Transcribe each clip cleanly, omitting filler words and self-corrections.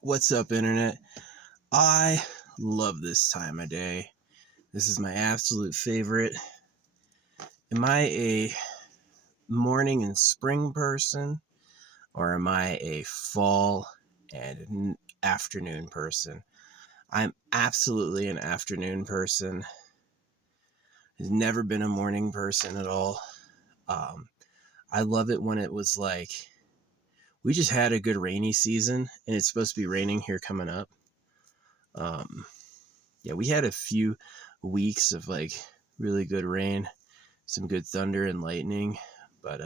What's up, Internet? I love this time of day. This is my absolute favorite. Am I a morning and spring person, or am I a fall and afternoon person? I'm absolutely an afternoon person. I've never been a morning person at all. I love it when it was like, we just had a good rainy season, and it's supposed to be raining here coming up. Yeah, we had a few weeks of like really good rain, some good thunder and lightning, but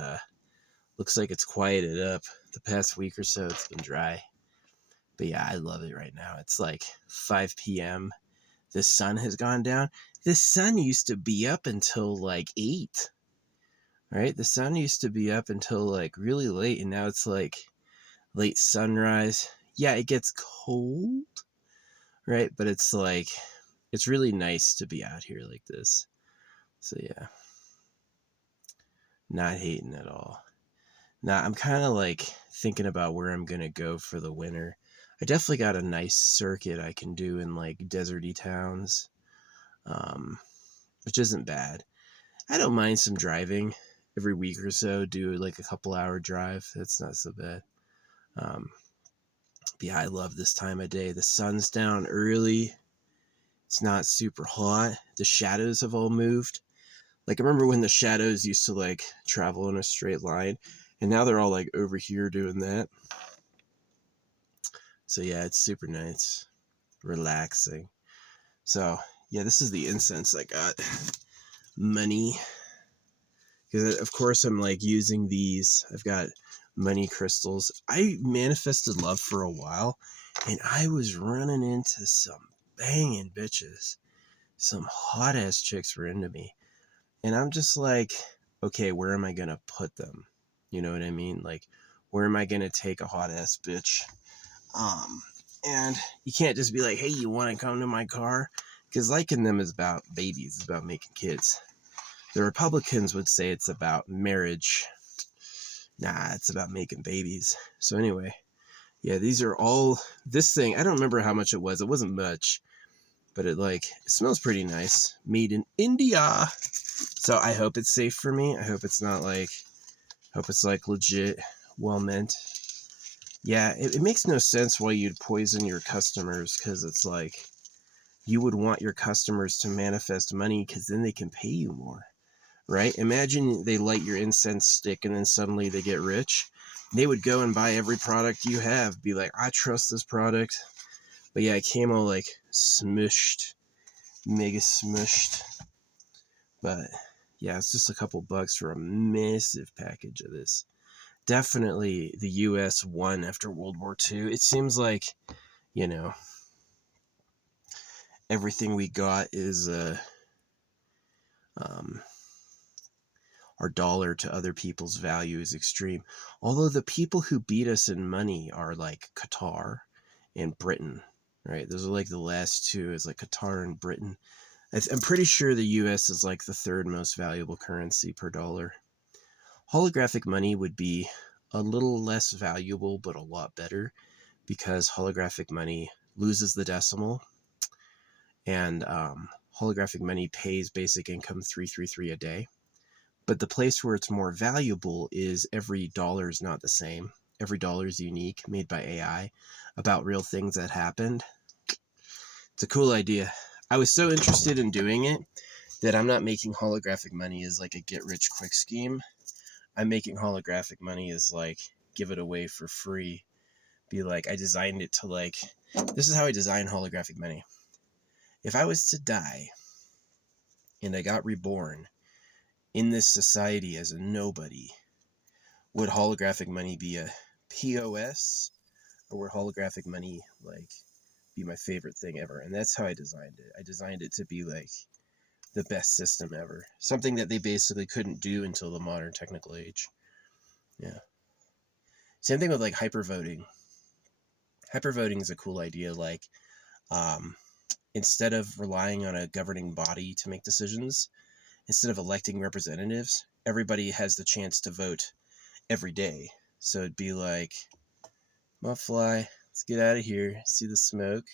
looks like it's quieted up. The past week or so it's been dry. But yeah, I love it right now. It's like 5 p.m. The sun has gone down. The sun used to be up until like 8, right? The sun used to be up until like really late, and now it's like late sunrise. Yeah, it gets cold, right? But it's like, it's really nice to be out here like this. So yeah, not hating at all. Now I'm kind of like thinking about where I'm gonna go for the winter. I definitely got a nice circuit I can do in like deserty towns, um, which isn't bad. I don't mind some driving every week or so. Do like a couple-hour drive. That's not so bad. Um, but yeah, I love this time of day. The sun's down early. It's not super hot. The shadows have all moved. Like, I remember when the shadows used to like travel in a straight line, and now they're all like over here doing that. So yeah, it's super nice, relaxing. So yeah, this is the incense I got. Money, because of course I'm like using these. I've got money crystals. I manifested love for a while, and I was running into some banging bitches. Some hot ass chicks were into me. And I'm just like, okay, where am I going to put them? You know what I mean? Like, where am I going to take a hot ass bitch? And you can't just be like, hey, you want to come to my car? Because liking them is about babies, it's about making kids. The Republicans would say it's about marriage. Nah, it's about making babies. So anyway, yeah, these are all, this thing, I don't remember how much it was. It wasn't much, but it smells pretty nice. Made in India. So I hope it's safe for me. I hope it's not like, hope it's like legit, well meant. Yeah, it makes no sense why you'd poison your customers, because it's like, you would want your customers to manifest money because then they can pay you more, right? Imagine they light your incense stick and then suddenly they get rich. They would go and buy every product you have, be like, I trust this product. But yeah, it came all like smushed, mega smushed. But yeah, it's just a couple bucks for a massive package of this. Definitely the US won after World War II. It seems like, you know, everything we got is um, our dollar to other people's value is extreme. Although the people who beat us in money are like Qatar and Britain, right? Those are like the last two, is like Qatar and Britain. I'm pretty sure the US is like the third most valuable currency per dollar. Holographic money would be a little less valuable, but a lot better, because holographic money loses the decimal, and holographic money pays basic income 333 a day. But the place where it's more valuable is every dollar is not the same. Every dollar is unique, made by AI, about real things that happened. It's a cool idea. I was so interested in doing it that I'm not making holographic money as like a get rich quick scheme. I'm making holographic money as like, give it away for free. Be like, I designed it to like, this is how I design holographic money. If I was to die and I got reborn in this society as a nobody, would holographic money be a POS, or would holographic money like be my favorite thing ever? And that's how I designed it. I designed it to be like the best system ever. Something that they basically couldn't do until the modern technical age. Yeah. Same thing with like hypervoting. Hypervoting is a cool idea. Like, instead of relying on a governing body to make decisions, instead of electing representatives, everybody has the chance to vote every day. So it'd be like, Muffly, Let's get out of here. See the smoke?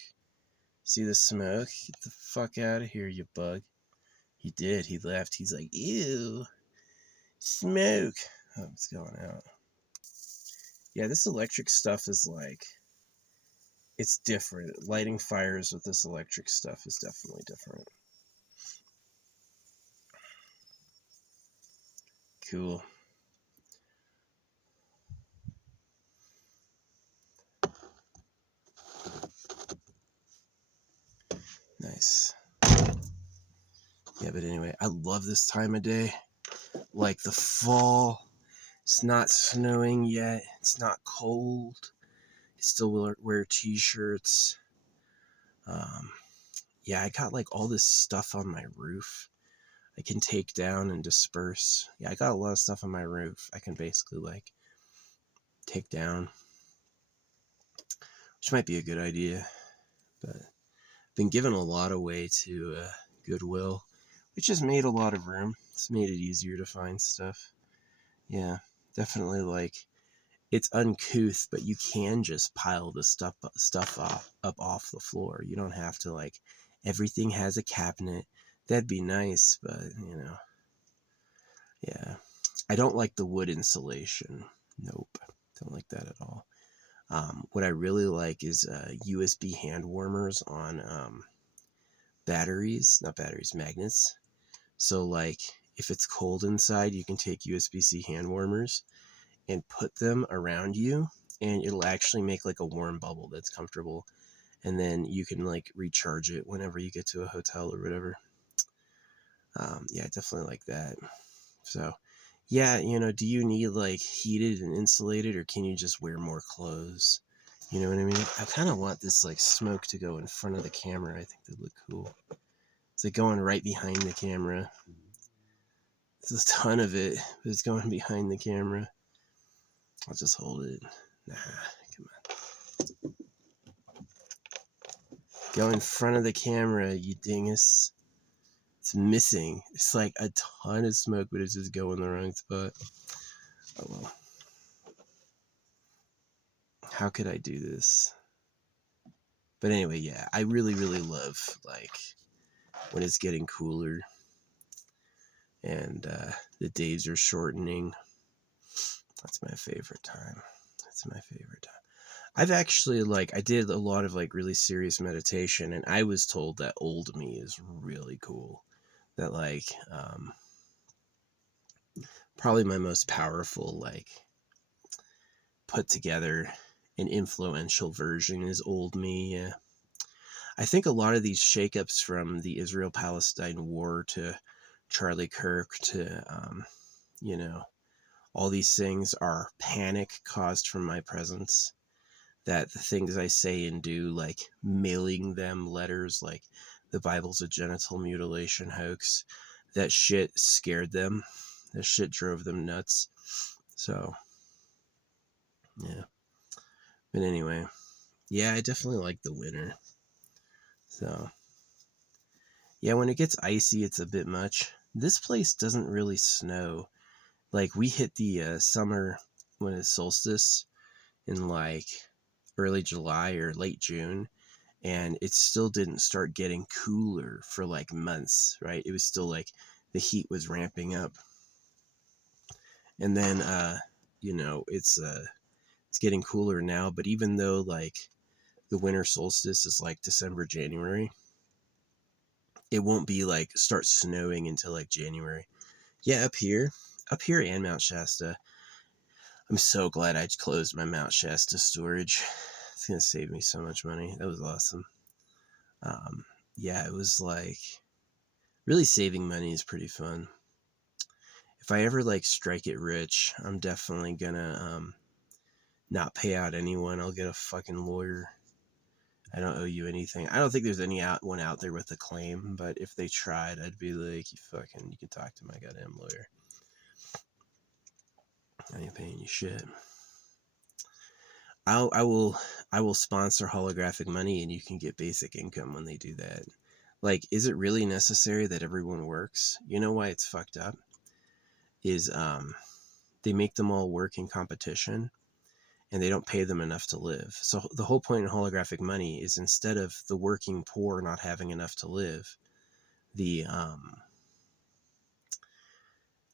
See the smoke? Get the fuck out of here, you bug. He did. He left. He's like, ew, smoke. Oh, it's going out. Yeah, this electric stuff is like, it's different. Lighting fires with this electric stuff is definitely different. Cool. Nice. Yeah, but anyway, I love this time of day. Like the fall. It's not snowing yet. It's not cold. I still wear t-shirts. Yeah, I got like all this stuff on my roof. I can take down and disperse. Yeah, I got a lot of stuff on my roof. I can basically like take down, which might be a good idea. But I've been giving a lot away to Goodwill, which has made a lot of room. It's made it easier to find stuff. Yeah, definitely like it's uncouth, but you can just pile the stuff up off the floor. You don't have to like everything has a cabinet. That'd be nice, but you know, yeah. I don't like the wood insulation. Nope, don't like that at all. What I really like is USB hand warmers on magnets. So like if it's cold inside, you can take USB-C hand warmers and put them around you, and it'll actually make like a warm bubble that's comfortable, and then you can like recharge it whenever you get to a hotel or whatever. Yeah, I definitely like that. So yeah, you know, do you need like heated and insulated, or can you just wear more clothes? You know what I mean? I kind of want this like smoke to go in front of the camera. I think that'd look cool. It's like going right behind the camera. There's a ton of it, but it's going behind the camera. I'll just hold it. Nah, come on. Go in front of the camera, you dingus. It's missing. It's like a ton of smoke, but it's just going the wrong spot. Oh well. How could I do this? But anyway, yeah, I really, really love like when it's getting cooler and the days are shortening. That's my favorite time. That's my favorite time. I've actually like I did a lot of like really serious meditation, and I was told that old me is really cool. That like probably my most powerful like put together and influential version is old me. Yeah. I think a lot of these shakeups from the Israel-Palestine war to Charlie Kirk to you know, all these things are panic caused from my presence. That the things I say and do, like mailing them letters like the Bible's a genital mutilation hoax, that shit scared them. That shit drove them nuts. So, yeah. But anyway, yeah, I definitely like the winter. So, yeah, when it gets icy, it's a bit much. This place doesn't really snow. Like, we hit the summer when it's solstice in like early July or late June, and it still didn't start getting cooler for like months, right? It was still like the heat was ramping up. And then you know, it's getting cooler now, but even though like the winter solstice is like December, January, it won't be like start snowing until like January. Yeah, up here and Mount Shasta. I'm so glad I closed my Mount Shasta storage. It's gonna save me so much money. That was awesome. Yeah, it was like really saving money is pretty fun. If I ever like strike it rich, I'm definitely gonna not pay out anyone. I'll get a fucking lawyer. I don't owe you anything. I don't think there's one out there with a claim, but if they tried, I'd be like, you can talk to my goddamn lawyer. I ain't paying you shit. I will sponsor holographic money, and you can get basic income when they do that. Like, is it really necessary that everyone works? You know why it's fucked up? Is they make them all work in competition, and they don't pay them enough to live. So the whole point in holographic money is, instead of the working poor not having enough to live, the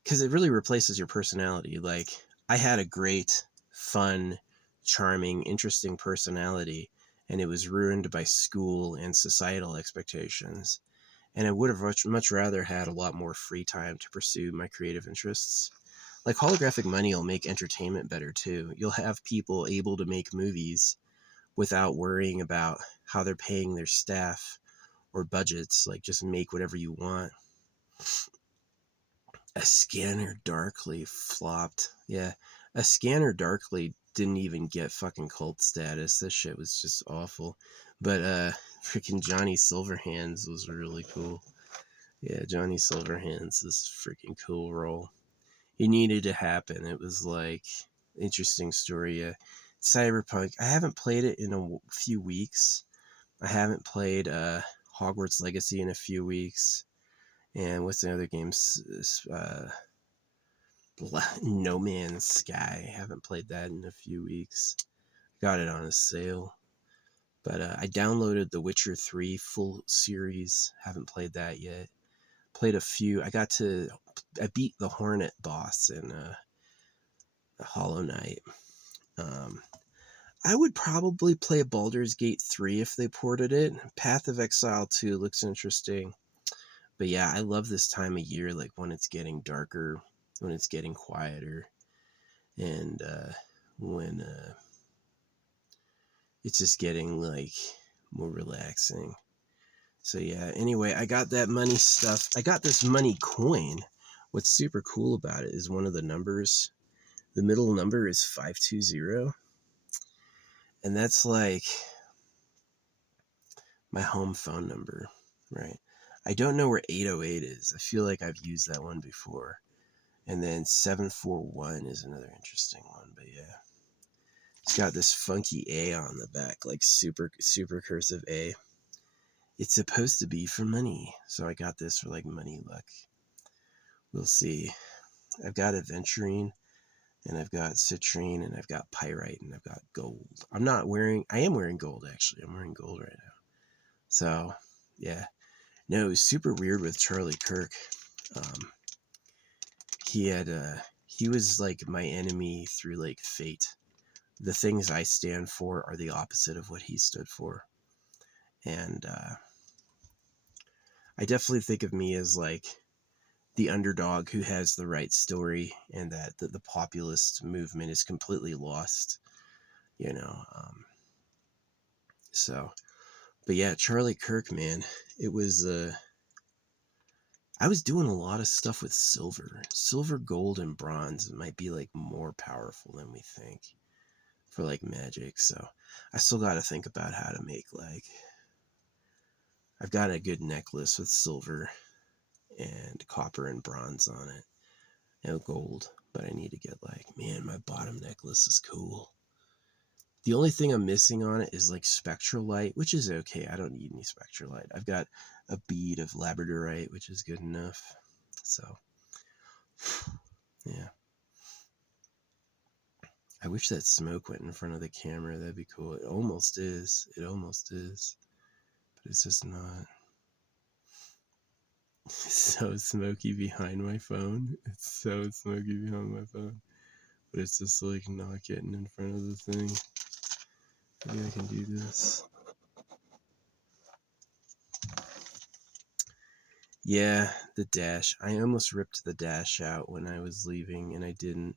because it really replaces your personality. Like, I had a great, fun, charming, interesting personality, and it was ruined by school and societal expectations. And I would have much rather had a lot more free time to pursue my creative interests. Like, holographic money will make entertainment better too. You'll have people able to make movies without worrying about how they're paying their staff or budgets. Like, just make whatever you want. A Scanner Darkly flopped. Yeah, A Scanner Darkly didn't even get fucking cult status. This shit was just awful. But freaking Johnny Silverhands was really cool. Yeah, Johnny Silverhands is freaking cool role. It needed to happen. It was like interesting story. Yeah. Cyberpunk. I haven't played it in a few weeks. I haven't played Hogwarts Legacy in a few weeks. And what's the other games? No Man's Sky. I haven't played that in a few weeks. Got it on a sale. But I downloaded The Witcher 3 full series. Haven't played that yet. Played a few. I beat the Hornet boss in Hollow Knight. I would probably play Baldur's Gate 3 if they ported it. Path of Exile 2 looks interesting. But yeah, I love this time of year, like when it's getting darker, when it's getting quieter, and when it's just getting like more relaxing. So yeah, anyway, I got that money stuff. I got this money coin. What's super cool about it is one of the numbers, the middle number is 520. And that's like my home phone number, right? I don't know where 808 is. I feel like I've used that one before. And then 741 is another interesting one, but yeah. It's got this funky A on the back, like super cursive A. It's supposed to be for money, so I got this for like money luck. We'll see. I've got aventurine, and I've got citrine, and I've got pyrite, and I've got gold. I am wearing gold actually. I'm wearing gold right now. So, yeah. No, it was super weird with Charlie Kirk. He was like my enemy through like fate. The things I stand for are the opposite of what he stood for. And I definitely think of me as like the underdog who has the right story, and that the populist movement is completely lost, you know. So, but yeah, Charlie Kirk, man, it was I was doing a lot of stuff with silver, gold, and bronze. It might be like more powerful than we think for like magic. So I still got to think about how to make like, I've got a good necklace with silver and copper and bronze on it, and gold, but I need to get like, man, my bottom necklace is cool. The only thing I'm missing on it is like spectral light, which is okay. I don't need any spectral light. I've got a bead of labradorite, which is good enough. So, yeah. I wish that smoke went in front of the camera. That'd be cool. It almost is. But it's just not. It's so smoky behind my phone. But it's just like not getting in front of the thing. Maybe I can do this. Yeah, the dash. I almost ripped the dash out when I was leaving, and I didn't.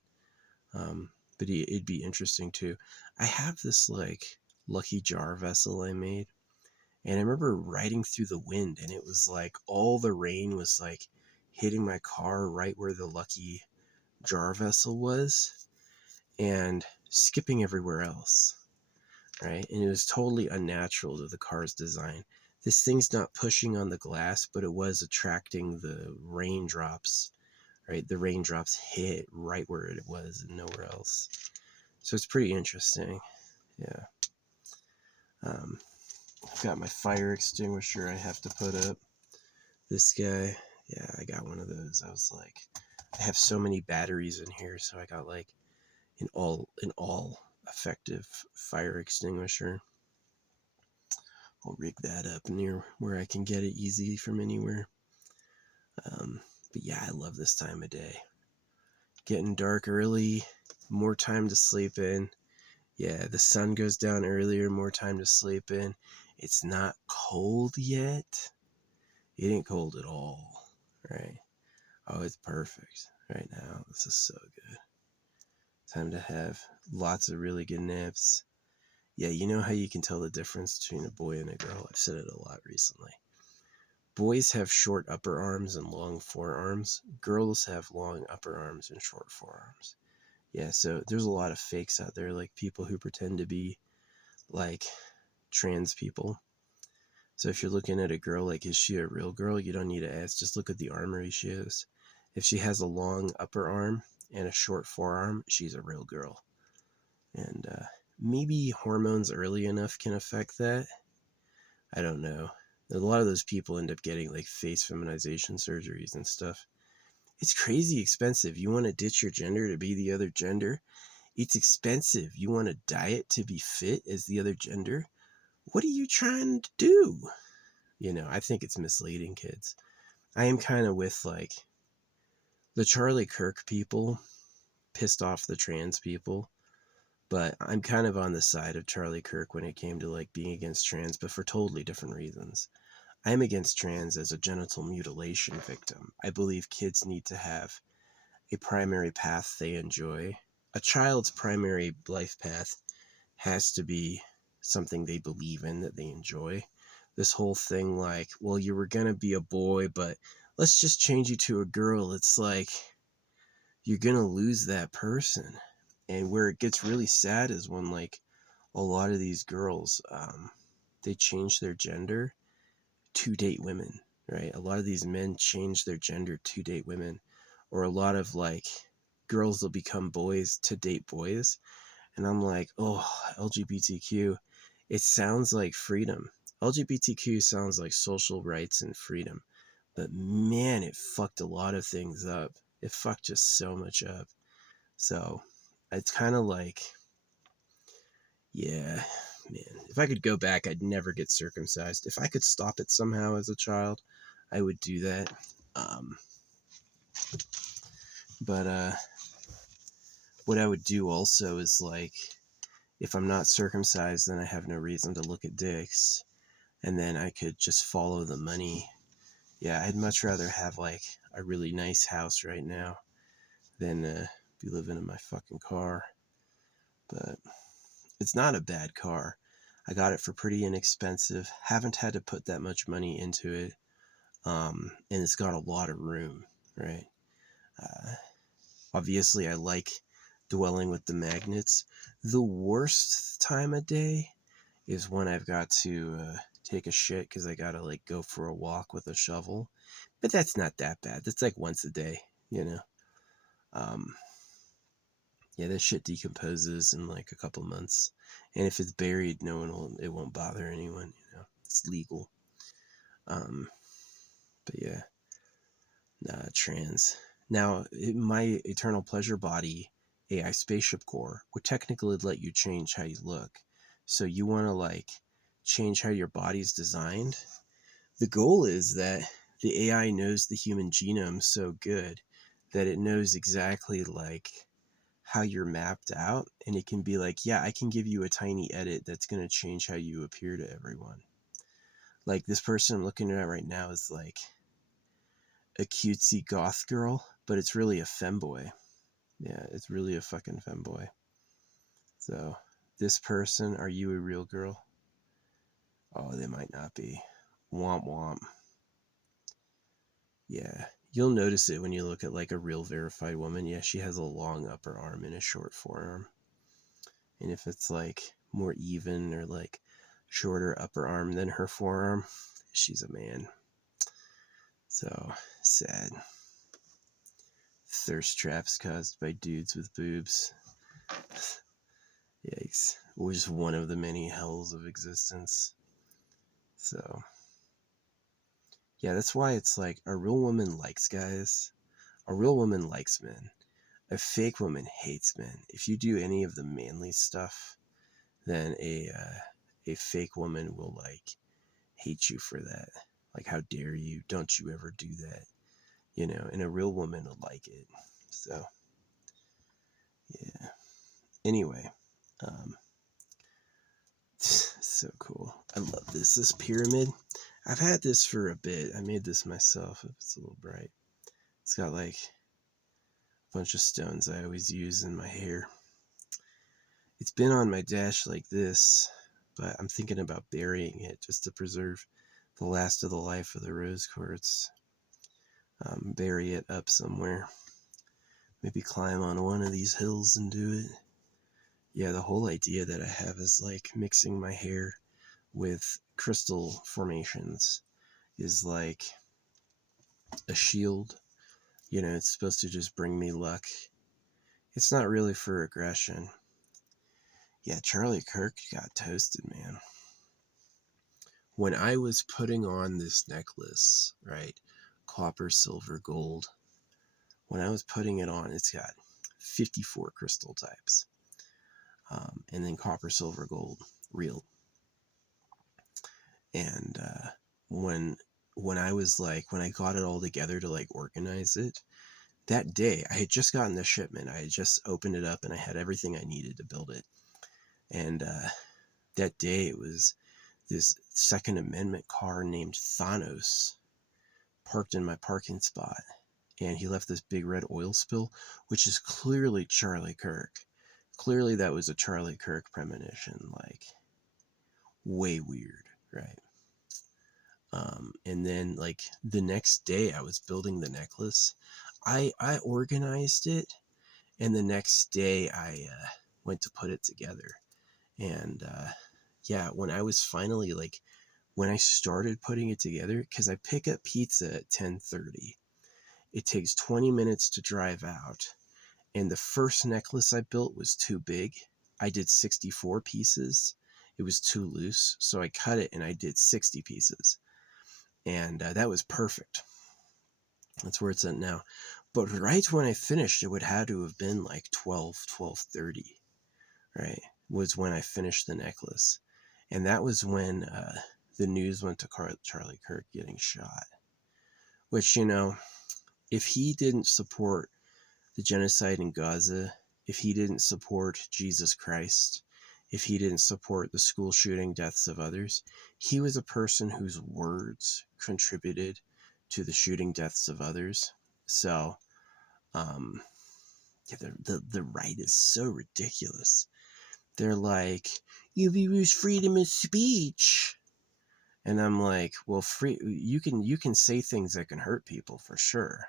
But it'd be interesting too. I have this like lucky jar vessel I made, and I remember riding through the wind, and it was like all the rain was like hitting my car right where the lucky jar vessel was, and skipping everywhere else, right? And it was totally unnatural to the car's design. This thing's not pushing on the glass, but it was attracting the raindrops, right? The raindrops hit right where it was and nowhere else. So it's pretty interesting. Yeah. I've got my fire extinguisher I have to put up. This guy, yeah, I got one of those. I was like, I have so many batteries in here, so I got like in all effective fire extinguisher. I'll rig that up near where I can get it easy from anywhere. But yeah, I love this time of day. Getting dark early, more time to sleep in. Yeah, the sun goes down earlier, more time to sleep in. It's not cold yet. It ain't cold at all, right? Oh, it's perfect right now. This is so good. Time to have lots of really good naps. Yeah, you know how you can tell the difference between a boy and a girl? I've said it a lot recently. Boys have short upper arms and long forearms. Girls have long upper arms and short forearms. Yeah, so there's a lot of fakes out there, like people who pretend to be like trans people. So if you're looking at a girl, like, is she a real girl? You don't need to ask. Just look at the armory she has. If she has a long upper arm and a short forearm, she's a real girl. And maybe hormones early enough can affect that. I don't know. A lot of those people end up getting like face feminization surgeries and stuff. It's crazy expensive. You want to ditch your gender to be the other gender? It's expensive. You want to diet to be fit as the other gender? What are you trying to do? You know, I think it's misleading kids. I am kind of with like the Charlie Kirk people pissed off the trans people, but I'm kind of on the side of Charlie Kirk when it came to like being against trans, but for totally different reasons. I am against trans as a genital mutilation victim. I believe kids need to have a primary path they enjoy. A child's primary life path has to be something they believe in, that they enjoy. This whole thing like, well, you were going to be a boy, but let's just change you to a girl. It's like, you're going to lose that person. And where it gets really sad is when like a lot of these girls, they change their gender to date women, right? A lot of these men change their gender to date women, or a lot of like girls will become boys to date boys. And I'm like, oh, LGBTQ, it sounds like freedom. LGBTQ sounds like social rights and freedom. But man, it fucked a lot of things up. It fucked just so much up. So it's kind of like, yeah, man, if I could go back, I'd never get circumcised. If I could stop it somehow as a child, I would do that. Um, but what I would do also is like, if I'm not circumcised, then I have no reason to look at dicks, and then I could just follow the money. Yeah, I'd much rather have like a really nice house right now than be living in my fucking car. But it's not a bad car. I got it for pretty inexpensive. Haven't had to put that much money into it. And it's got a lot of room, right? Uh, Obviously, I like dwelling with the magnets. The worst time of day is when I've got to take a shit because I gotta like go for a walk with a shovel. But that's not that bad. That's like once a day, you know. Um, yeah, this shit decomposes in like a couple months, and if it's buried, no one will. It won't bother anyone. You know, it's legal. Um, but yeah, nah, trans. Now, my eternal pleasure body AI spaceship core would technically let you change how you look. So you want to like change how your body's designed. The goal is that the AI knows the human genome so good that it knows exactly like how you're mapped out, and it can be like, yeah, I can give you a tiny edit that's going to change how you appear to everyone. Like this person I'm looking at right now is like a cutesy goth girl, but it's really a femboy. Yeah, it's really a fucking femboy. So, this person, are you a real girl? Oh, they might not be. Womp womp. Yeah, you'll notice it when you look at like a real verified woman. Yeah, she has a long upper arm and a short forearm. And if it's like more even or like shorter upper arm than her forearm, she's a man. So sad. Thirst traps caused by dudes with boobs. Yikes. We're just one of the many hells of existence. So, yeah, that's why it's like a real woman likes guys. A real woman likes men. A fake woman hates men. If you do any of the manly stuff, then a fake woman will like hate you for that. Like, how dare you? Don't you ever do that? You know, and a real woman will like it. So, yeah. Anyway, um, so cool. I love this. This pyramid. I've had this for a bit. I made this myself. It's a little bright. It's got like a bunch of stones I always use in my hair. It's been on my dash like this, but I'm thinking about burying it just to preserve the last of the life of the rose quartz. Bury it up somewhere. Maybe climb on one of these hills and do it. Yeah, the whole idea that I have is like mixing my hair with crystal formations is like a shield. You know, it's supposed to just bring me luck. It's not really for aggression. Yeah, Charlie Kirk got toasted, man. When I was putting on this necklace, right, copper, silver, gold, when I was putting it on, it's got 54 crystal types. And then copper, silver, gold, real. And when I was like, when I got it all together to like organize it, that day I had just gotten the shipment. I had just opened it up and I had everything I needed to build it. And that day it was this Second Amendment car named Thanos parked in my parking spot. And he left this big red oil spill, which is clearly Charlie Kirk. Clearly that was a Charlie Kirk premonition, like way weird, right? And then like the next day I was building the necklace. I organized it, and the next day I went to put it together. And yeah, when I was finally like, when I started putting it together, because I pick up pizza at 10:30, it takes 20 minutes to drive out. And the first necklace I built was too big. I did 64 pieces. It was too loose. So I cut it and I did 60 pieces. And that was perfect. That's where it's at now. But right when I finished, it would have to have been like 12:30, right? Was when I finished the necklace. And that was when the news went to Charlie Kirk getting shot. Which, you know, if he didn't support the genocide in Gaza, if he didn't support Jesus Christ, if he didn't support the school shooting deaths of others, he was a person whose words contributed to the shooting deaths of others. So, yeah, the right is so ridiculous. They're like, you use freedom of speech. And I'm like, well, you can say things that can hurt people for sure.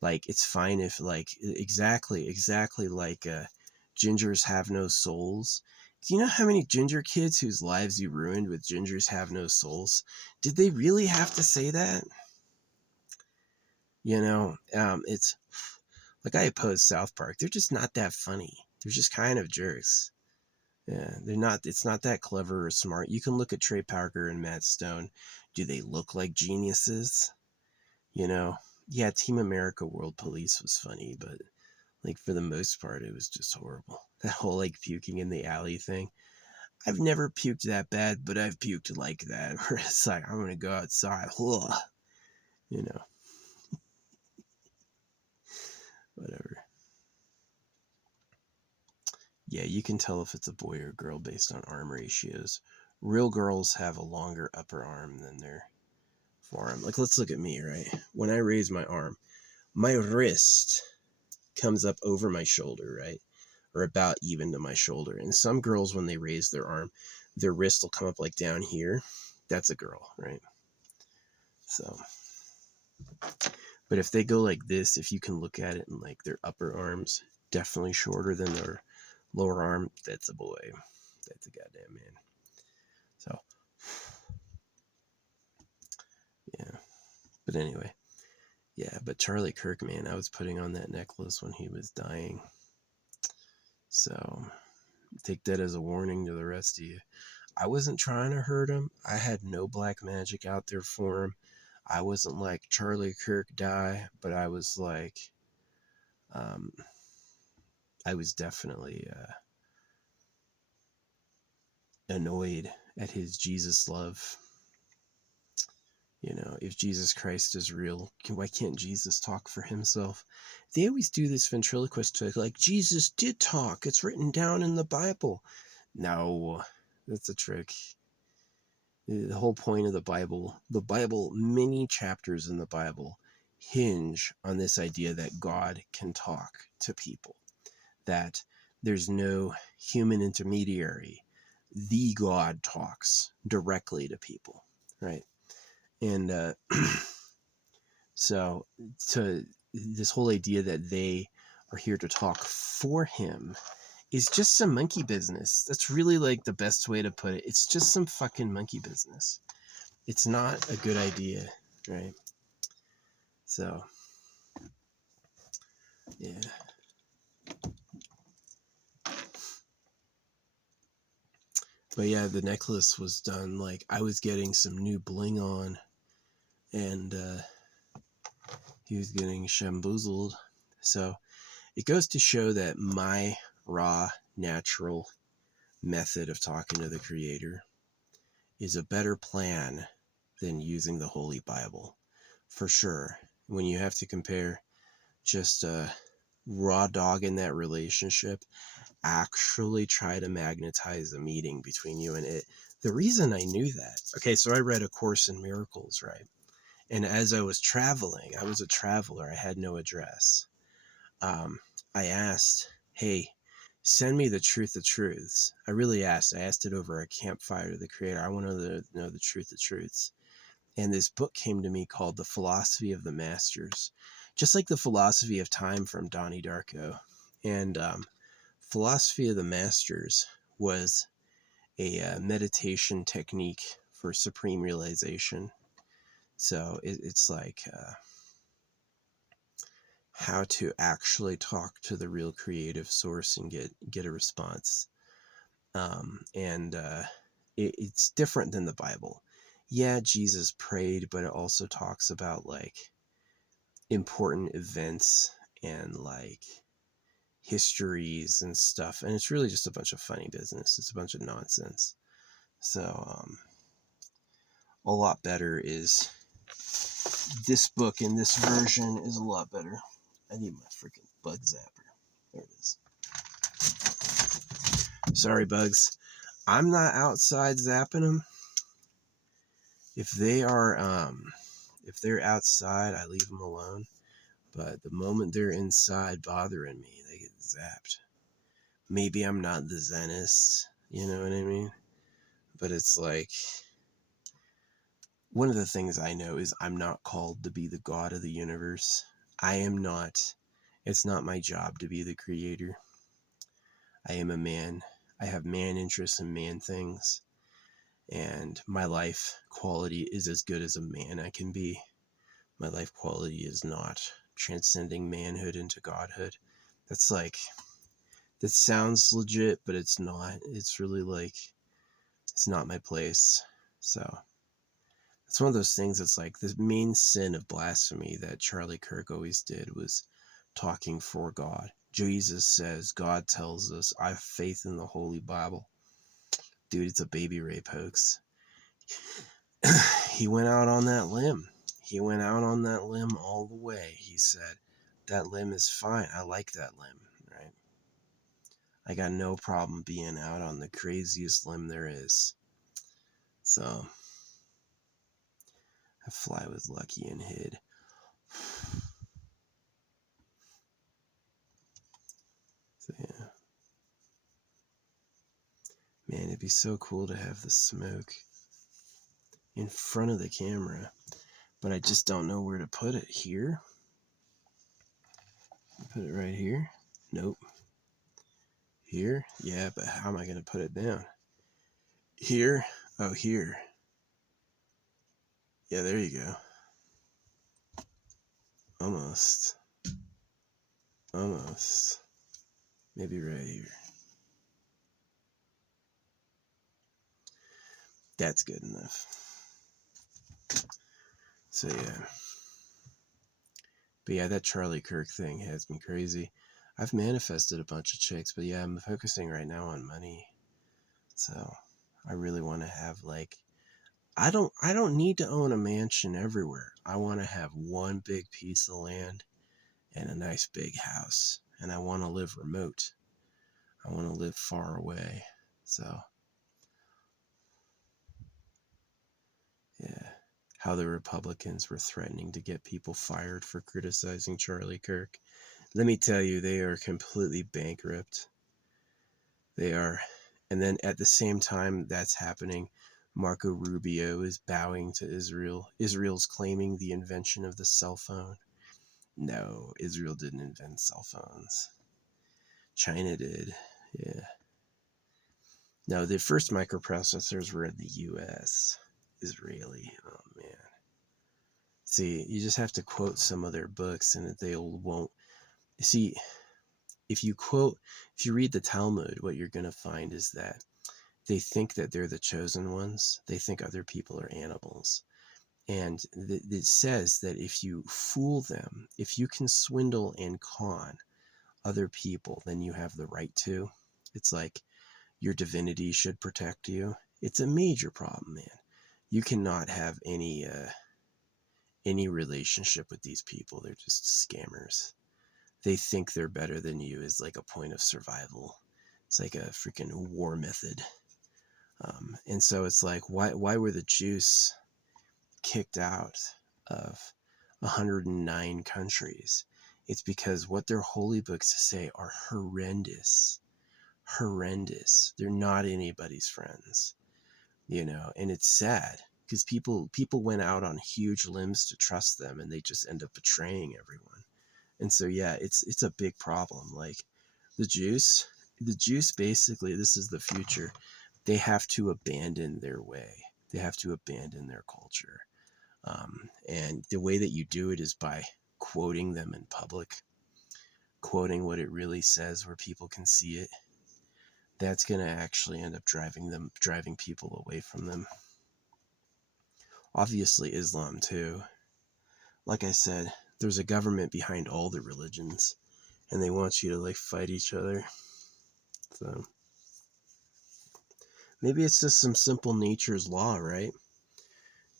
Like, it's fine if like exactly like gingers have no souls. Do you know how many ginger kids whose lives you ruined with gingers have no souls? Did they really have to say that? You know, it's like, I oppose South Park. They're just not that funny. They're just kind of jerks. Yeah, they're not. It's not that clever or smart. You can look at Trey Parker and Matt Stone. Do they look like geniuses? You know, yeah, Team America World Police was funny, but like for the most part, it was just horrible. That whole like puking in the alley thing. I've never puked that bad, but I've puked like that, where it's like, I'm gonna go outside. Ugh. You know, whatever. Yeah, you can tell if it's a boy or girl based on arm ratios. Real girls have a longer upper arm than their forearm. Like, let's look at me, right? When I raise my arm, my wrist comes up over my shoulder, right? Or about even to my shoulder. And some girls, when they raise their arm, their wrist will come up like down here. That's a girl, right? So, but if they go like this, if you can look at it and like their upper arms definitely shorter than their lower arm, that's a boy. That's a goddamn man. So, yeah. But anyway, yeah. But Charlie Kirk, man, I was putting on that necklace when he was dying. So, take that as a warning to the rest of you. I wasn't trying to hurt him. I had no black magic out there for him. I wasn't like Charlie Kirk die, but I was like, um, I was definitely annoyed at his Jesus love. You know, if Jesus Christ is real, why can't Jesus talk for himself? They always do this ventriloquist trick, like, Jesus did talk. It's written down in the Bible. No, that's a trick. The whole point of the Bible, many chapters in the Bible hinge on this idea that God can talk to people, that there's no human intermediary. The God talks directly to people, right? And so to this whole idea that they are here to talk for him is just some monkey business. That's really like the best way to put it. It's just some fucking monkey business. It's not a good idea, right? So, yeah. But yeah, the necklace was done. Like, I was getting some new bling on, and he was getting shamboozled. So it goes to show that my raw, natural method of talking to the Creator is a better plan than using the Holy Bible, for sure. When you have to compare just a raw dog in that relationship, actually try to magnetize a meeting between you and it. The reason I knew that, okay, so I read A Course in Miracles, right? And as I was traveling, I was a traveler, I had no address. I asked, hey, send me the truth of truths. I really asked. I asked it over a campfire to the Creator. I want to know the truth of truths. And this book came to me called The Philosophy of the Masters, just like The Philosophy of Time from Donnie Darko. And Philosophy of the Masters was a meditation technique for supreme realization. So it's like how to actually talk to the real creative source and get a response. And it's different than the Bible. Yeah, Jesus prayed, but it also talks about like important events and like histories and stuff. And it's really just a bunch of funny business. It's a bunch of nonsense. So a lot better is this book, and this version is a lot better. I need my freaking bug zapper. There it is. Sorry, bugs. I'm not outside zapping them. If they're outside, I leave them alone. But the moment they're inside bothering me, they get zapped. Maybe I'm not the Zenist, you know what I mean? But it's like, one of the things I know is I'm not called to be the God of the universe. I am not. It's not my job to be the creator. I am a man. I have man interests and man things. And my life quality is as good as a man I can be. My life quality is not transcending manhood into godhood. That's like, that sounds legit, but it's not. It's really like, it's not my place. So it's one of those things that's like, the main sin of blasphemy that Charlie Kirk always did was talking for God. Jesus says, God tells us, I have faith in the Holy Bible. Dude, it's a baby rape hoax. He went out on that limb. He went out on that limb all the way. He said, that limb is fine. I like that limb, right? I got no problem being out on the craziest limb there is. So, I fly with Lucky and hid. So, yeah. Man, it'd be so cool to have the smoke in front of the camera, but I just don't know where to put it. Here? Put it right here? Nope. Here? Yeah, but how am I going to put it down? Here? Oh, here. Yeah, there you go. Almost. Almost. Maybe right here. That's good enough. So, yeah. But yeah, that Charlie Kirk thing has me crazy. I've manifested a bunch of chicks, but yeah, I'm focusing right now on money. So I really want to have like, I don't need to own a mansion everywhere. I want to have one big piece of land and a nice big house. And I want to live remote. I want to live far away. So yeah, how the Republicans were threatening to get people fired for criticizing Charlie Kirk. Let me tell you, they are completely bankrupt. They are. And then at the same time that's happening, Marco Rubio is bowing to Israel. Israel's claiming the invention of the cell phone. No, Israel didn't invent cell phones. China did. Yeah. No, the first microprocessors were in the US. Israeli. Oh, man. See, you just have to quote some of their books and they won't. See, if you read the Talmud, what you're going to find is that they think that they're the chosen ones. They think other people are animals. And it says that if you fool them, if you can swindle and con other people, then you have the right to. It's like your divinity should protect you. It's a major problem, man. You cannot have any relationship with these people. They're just scammers. They think they're better than you is like a point of survival. It's like a freaking war method. And so it's like, why were the Jews kicked out of 109 countries? It's because what their holy books say are horrendous. Horrendous. They're not anybody's friends, and it's sad because people went out on huge limbs to trust them and they just end up betraying everyone. And so yeah, it's a big problem. Like the Jews basically, this is the future. They have to abandon their way. They have to abandon their culture. And the way that you do it is by quoting them in public, quoting what it really says where people can see it. That's going to actually end up driving people away from them. Obviously Islam too. Like I said, there's a government behind all the religions and they want you to like fight each other. So maybe it's just some simple nature's law, right?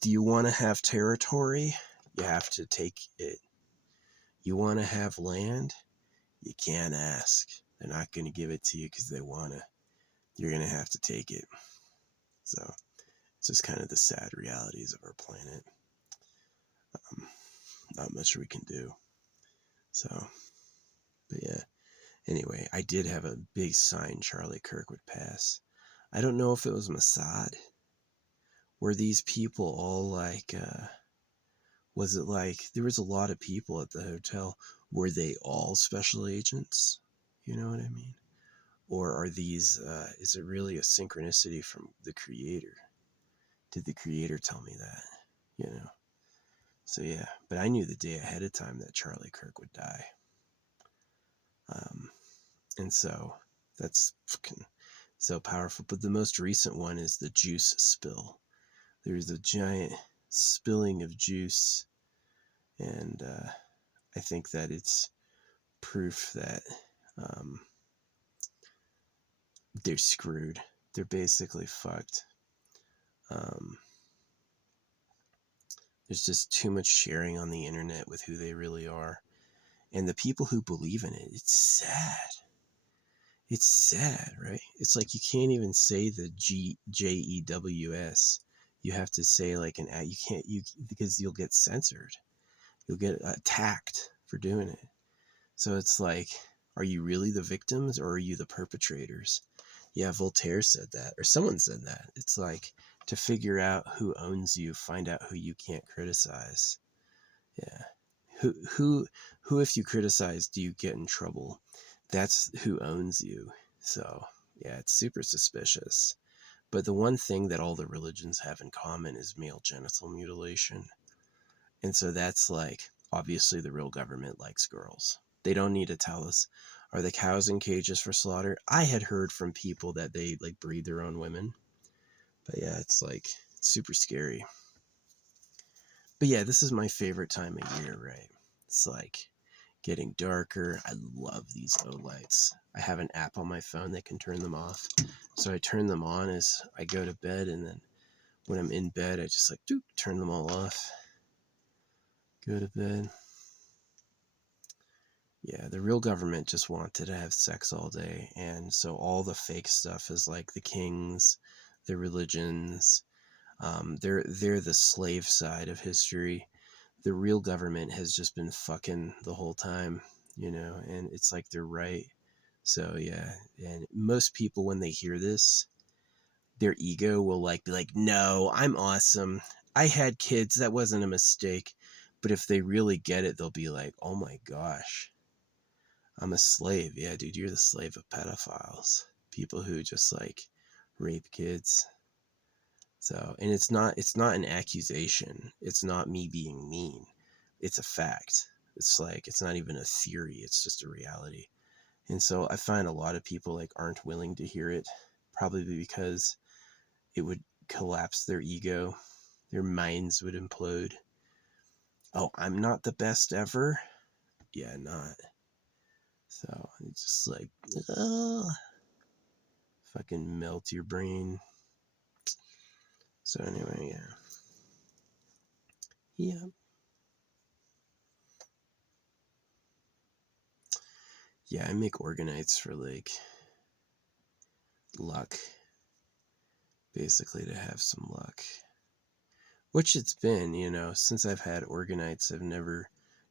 Do you want to have territory? You have to take it. You want to have land? You can't ask. They're not going to give it to you because they want to. You're going to have to take it. So it's just kind of the sad realities of our planet. Not much we can do. So, but yeah. Anyway, I did have a big sign Charlie Kirk would pass. I don't know if it was Mossad. Were these people all like, was it like, there was a lot of people at the hotel. Were they all special agents? You know what I mean? Or are these, is it really a synchronicity from the creator? Did the creator tell me that? So yeah, but I knew the day ahead of time that Charlie Kirk would die. And so that's fucking so powerful. But the most recent one is the juice spill. There's a giant spilling of juice. And I think that it's proof that they're screwed. They're basically fucked. There's just too much sharing on the internet with who they really are. And the people who believe in it, it's sad. It's sad, right? It's like you can't even say the JEWS. You have to say like an you can't because you'll get censored. You'll get attacked for doing it. So it's like, are you really the victims or are you the perpetrators? Yeah, Voltaire said that, or someone said that. It's like, to figure out who owns you, find out who you can't criticize. Yeah. Who if you criticize, do you get in trouble? That's who owns you. So yeah, it's super suspicious. But the one thing that all the religions have in common is male genital mutilation. And so that's like, obviously the real government likes girls. They don't need to tell us, are the cows in cages for slaughter? I had heard from people that they like breed their own women. But yeah, it's like, it's super scary. But yeah, this is my favorite time of year, right? It's like getting darker. I love these low lights. I have an app on my phone that can turn them off. So I turn them on as I go to bed, and then when I'm in bed, I just like turn them all off. Go to bed. Yeah, the real government just wanted to have sex all day, and so all the fake stuff is like the kings, the religions. They're the slave side of history. The real government has just been fucking the whole time, and it's like they're right. So yeah, and most people when they hear this, their ego will like be like, "No, I'm awesome. I had kids. That wasn't a mistake." But if they really get it, they'll be like, "Oh my gosh, I'm a slave." Yeah, dude, you're the slave of pedophiles. People who just like rape kids. So, and it's not an accusation. It's not me being mean. It's a fact. It's like it's not even a theory. It's just a reality. And so I find a lot of people like aren't willing to hear it, probably because it would collapse their ego. Their minds would implode. Oh, I'm not the best ever? Yeah, not. So it's just like, fucking melt your brain. So anyway, yeah. Yeah. Yeah, I make organites for like luck. Basically to have some luck. Which it's been, since I've had organites, I've never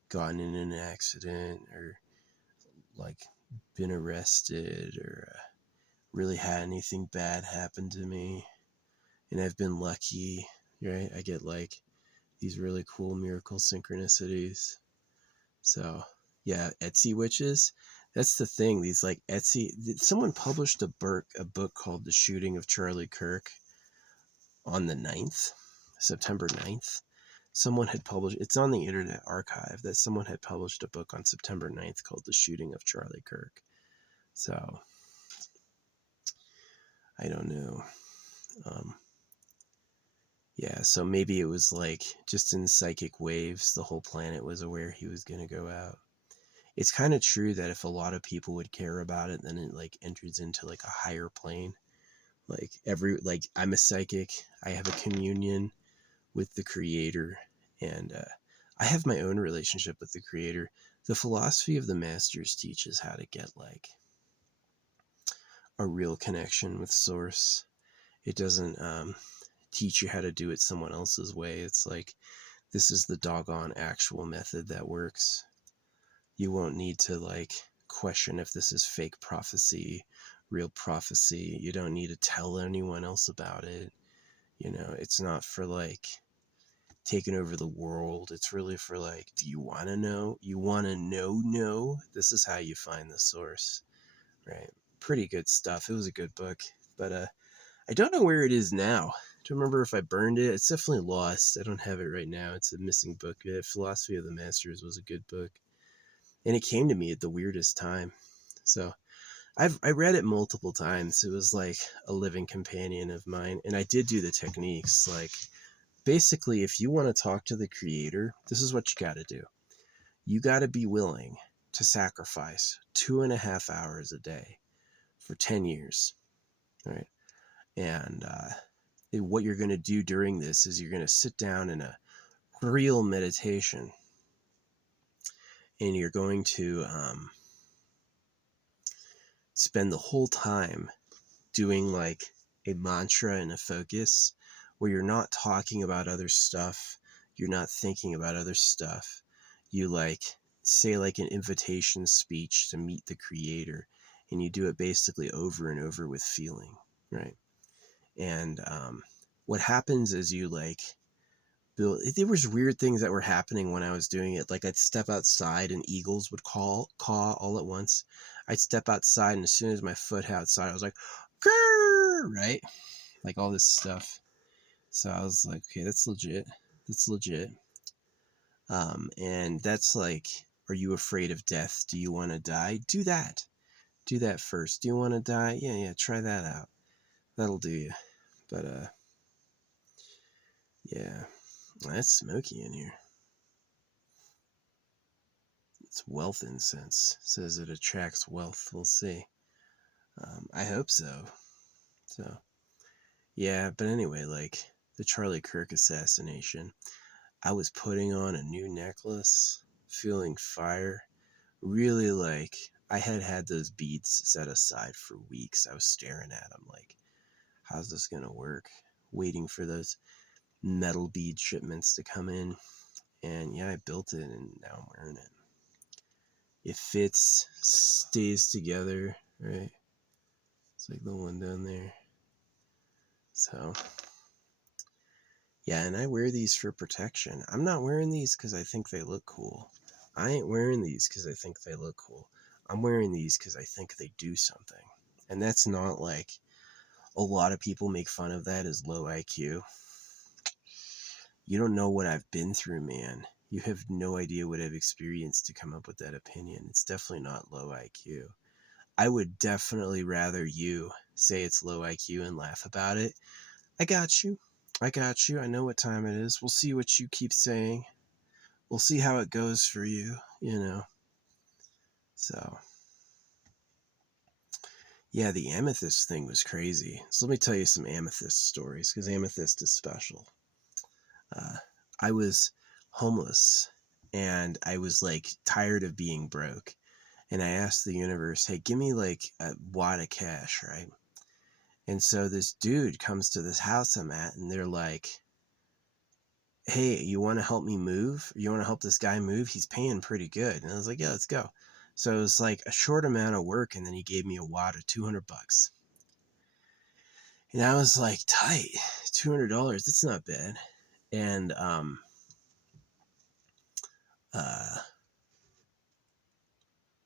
gotten in an accident or like been arrested or really had anything bad happen to me. And I've been lucky, right? I get like these really cool miracle synchronicities. So yeah, Etsy witches. That's the thing. These like Etsy. Someone published a book called "The Shooting of Charlie Kirk" on the 9th, September 9th. Someone had published. It's on the Internet Archive that someone had published a book on September 9th called "The Shooting of Charlie Kirk." So I don't know. Yeah, so maybe it was like just in psychic waves, the whole planet was aware he was going to go out. It's kind of true that if a lot of people would care about it, then it like enters into like a higher plane. Like I'm a psychic, I have a communion with the creator, and I have my own relationship with the creator. The philosophy of the masters teaches how to get like a real connection with source. It doesn't teach you how to do it someone else's way. It's like, this is the doggone actual method that works. You won't need to like question if this is fake prophecy, real prophecy. You don't need to tell anyone else about it. It's not for like taking over the world. It's really for like, do you want to know? You want to know? No. This is how you find the source, right? Pretty good stuff. It was a good book, but I don't know where it is now. I don't remember if I burned it. It's definitely lost. I don't have it right now. It's a missing book. Philosophy of the Masters was a good book, and it came to me at the weirdest time. So I read it multiple times. It was like a living companion of mine, and I did do the techniques. Like, basically, if you want to talk to the creator, this is what you got to do. You got to be willing to sacrifice 2.5 hours a day for 10 years, right? And what you're going to do during this is you're going to sit down in a real meditation, and you're going to spend the whole time doing like a mantra and a focus where you're not talking about other stuff, you're not thinking about other stuff. You like say like an invitation speech to meet the creator, and you do it basically over and over with feeling, right? And what happens is you like build. There was weird things that were happening when I was doing it. Like, I'd step outside and eagles would caw all at once. I'd step outside, and as soon as my foot hit outside, I was like, grrr, right? Like all this stuff. So I was like, okay, that's legit. That's legit. And that's like, are you afraid of death? Do you want to die? Do that. Do that first. Do you want to die? Yeah, try that out. That'll do you. But yeah, that's smoky in here. It's wealth incense. It says it attracts wealth. We'll see. I hope so. So, yeah, but anyway, like the Charlie Kirk assassination, I was putting on a new necklace, feeling fire. Really, like, I had those beads set aside for weeks. I was staring at them like, how's this going to work? Waiting for those metal bead shipments to come in. And yeah, I built it and now I'm wearing it. It fits, stays together, right? It's like the one down there. So, yeah, and I wear these for protection. I'm not wearing these because I think they look cool. I ain't wearing these because I think they look cool. I'm wearing these because I think they do something. And that's not like a lot of people make fun of that as low IQ. You don't know what I've been through, man. You have no idea what I've experienced to come up with that opinion. It's definitely not low IQ. I would definitely rather you say it's low IQ and laugh about it. I got you. I got you. I know what time it is. We'll see what you keep saying. We'll see how it goes for you, you know. So, yeah, the amethyst thing was crazy. So let me tell you some amethyst stories because amethyst is special. I was homeless and I was like tired of being broke. And I asked the universe, hey, give me like a wad of cash, right? And so this dude comes to this house I'm at and they're like, hey, you want to help me move? You want to help this guy move? He's paying pretty good. And I was like, yeah, let's go. So it was like a short amount of work. And then he gave me a wad of $200. And I was like, tight, $200. That's not bad. And,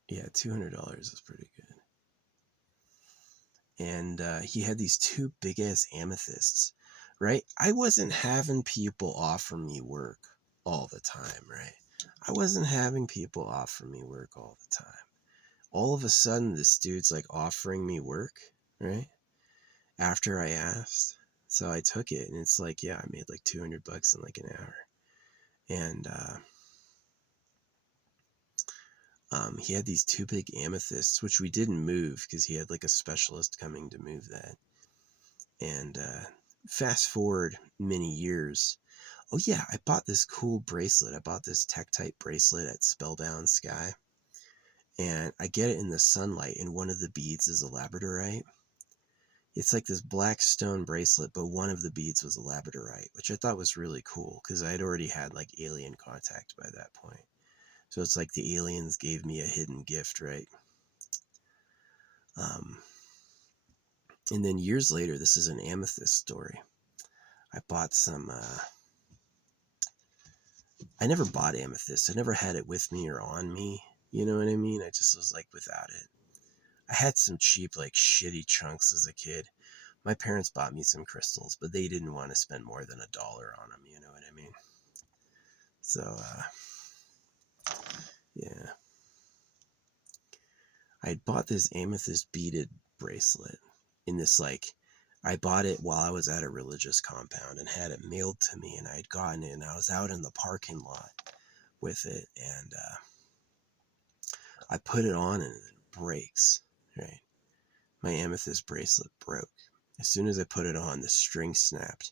yeah, $200 is pretty good. And he had these two big ass amethysts, right? I wasn't having people offer me work all the time, right? I wasn't having people offer me work all the time. All of a sudden, this dude's like offering me work, right? After I asked. So I took it, and it's like, yeah, I made like $200 in like an hour. And he had these two big amethysts, which we didn't move because he had like a specialist coming to move that. And fast forward many years. Oh yeah, I bought this cool bracelet. I bought this Tektite bracelet at Spellbound Sky. And I get it in the sunlight, and one of the beads is a labradorite. It's like this black stone bracelet, but one of the beads was a labradorite, which I thought was really cool because I had already had like alien contact by that point. So it's like the aliens gave me a hidden gift, right? And then years later, this is an amethyst story. I bought some, I never bought amethyst. I never had it with me or on me. You know what I mean? I just was like without it. I had some cheap, like shitty chunks as a kid. My parents bought me some crystals, but they didn't want to spend more than $1 on them. You know what I mean? So, yeah. I bought this amethyst beaded bracelet in this, like, I bought it while I was at a religious compound and had it mailed to me, and I had gotten it, and I was out in the parking lot with it, and I put it on and it breaks, right? My amethyst bracelet broke. As soon as I put it on, the string snapped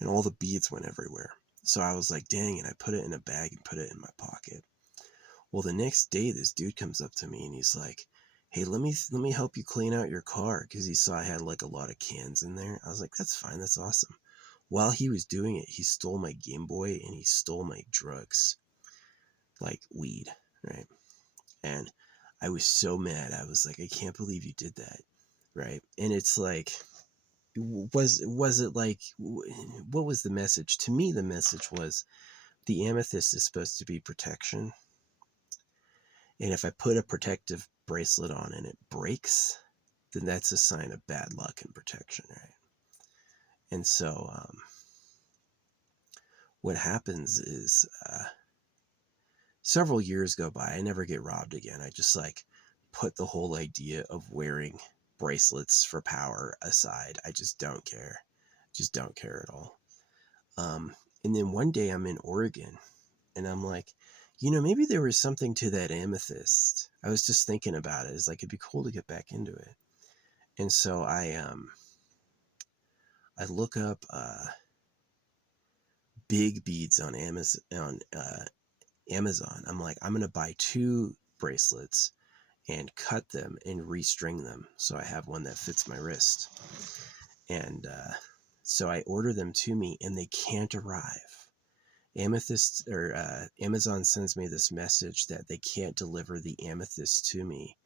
and all the beads went everywhere. So I was like, dang it, I put it in a bag and put it in my pocket. Well, the next day, this dude comes up to me and he's like, hey, let me help you clean out your car, because he saw I had like a lot of cans in there. I was like, that's fine, that's awesome. While he was doing it, he stole my Game Boy and he stole my drugs, like weed, right? And I was so mad. I was like, I can't believe you did that, right? And it's like, was it like, what was the message? To me, the message was the amethyst is supposed to be protection. And if I put a protective bracelet on and it breaks, then that's a sign of bad luck and protection, right? And so what happens is several years go by. I never get robbed again. I just like put the whole idea of wearing bracelets for power aside. I just don't care. Just don't care at all. And then one day I'm in Oregon and I'm like, maybe there was something to that amethyst. I was just thinking about it. It's like it'd be cool to get back into it. And so I look up big beads on Amazon. I'm like, I'm gonna buy 2 bracelets and cut them and restring them so I have one that fits my wrist. And so I order them to me, and they can't arrive. Amethyst or Amazon sends me this message that they can't deliver the amethyst to me.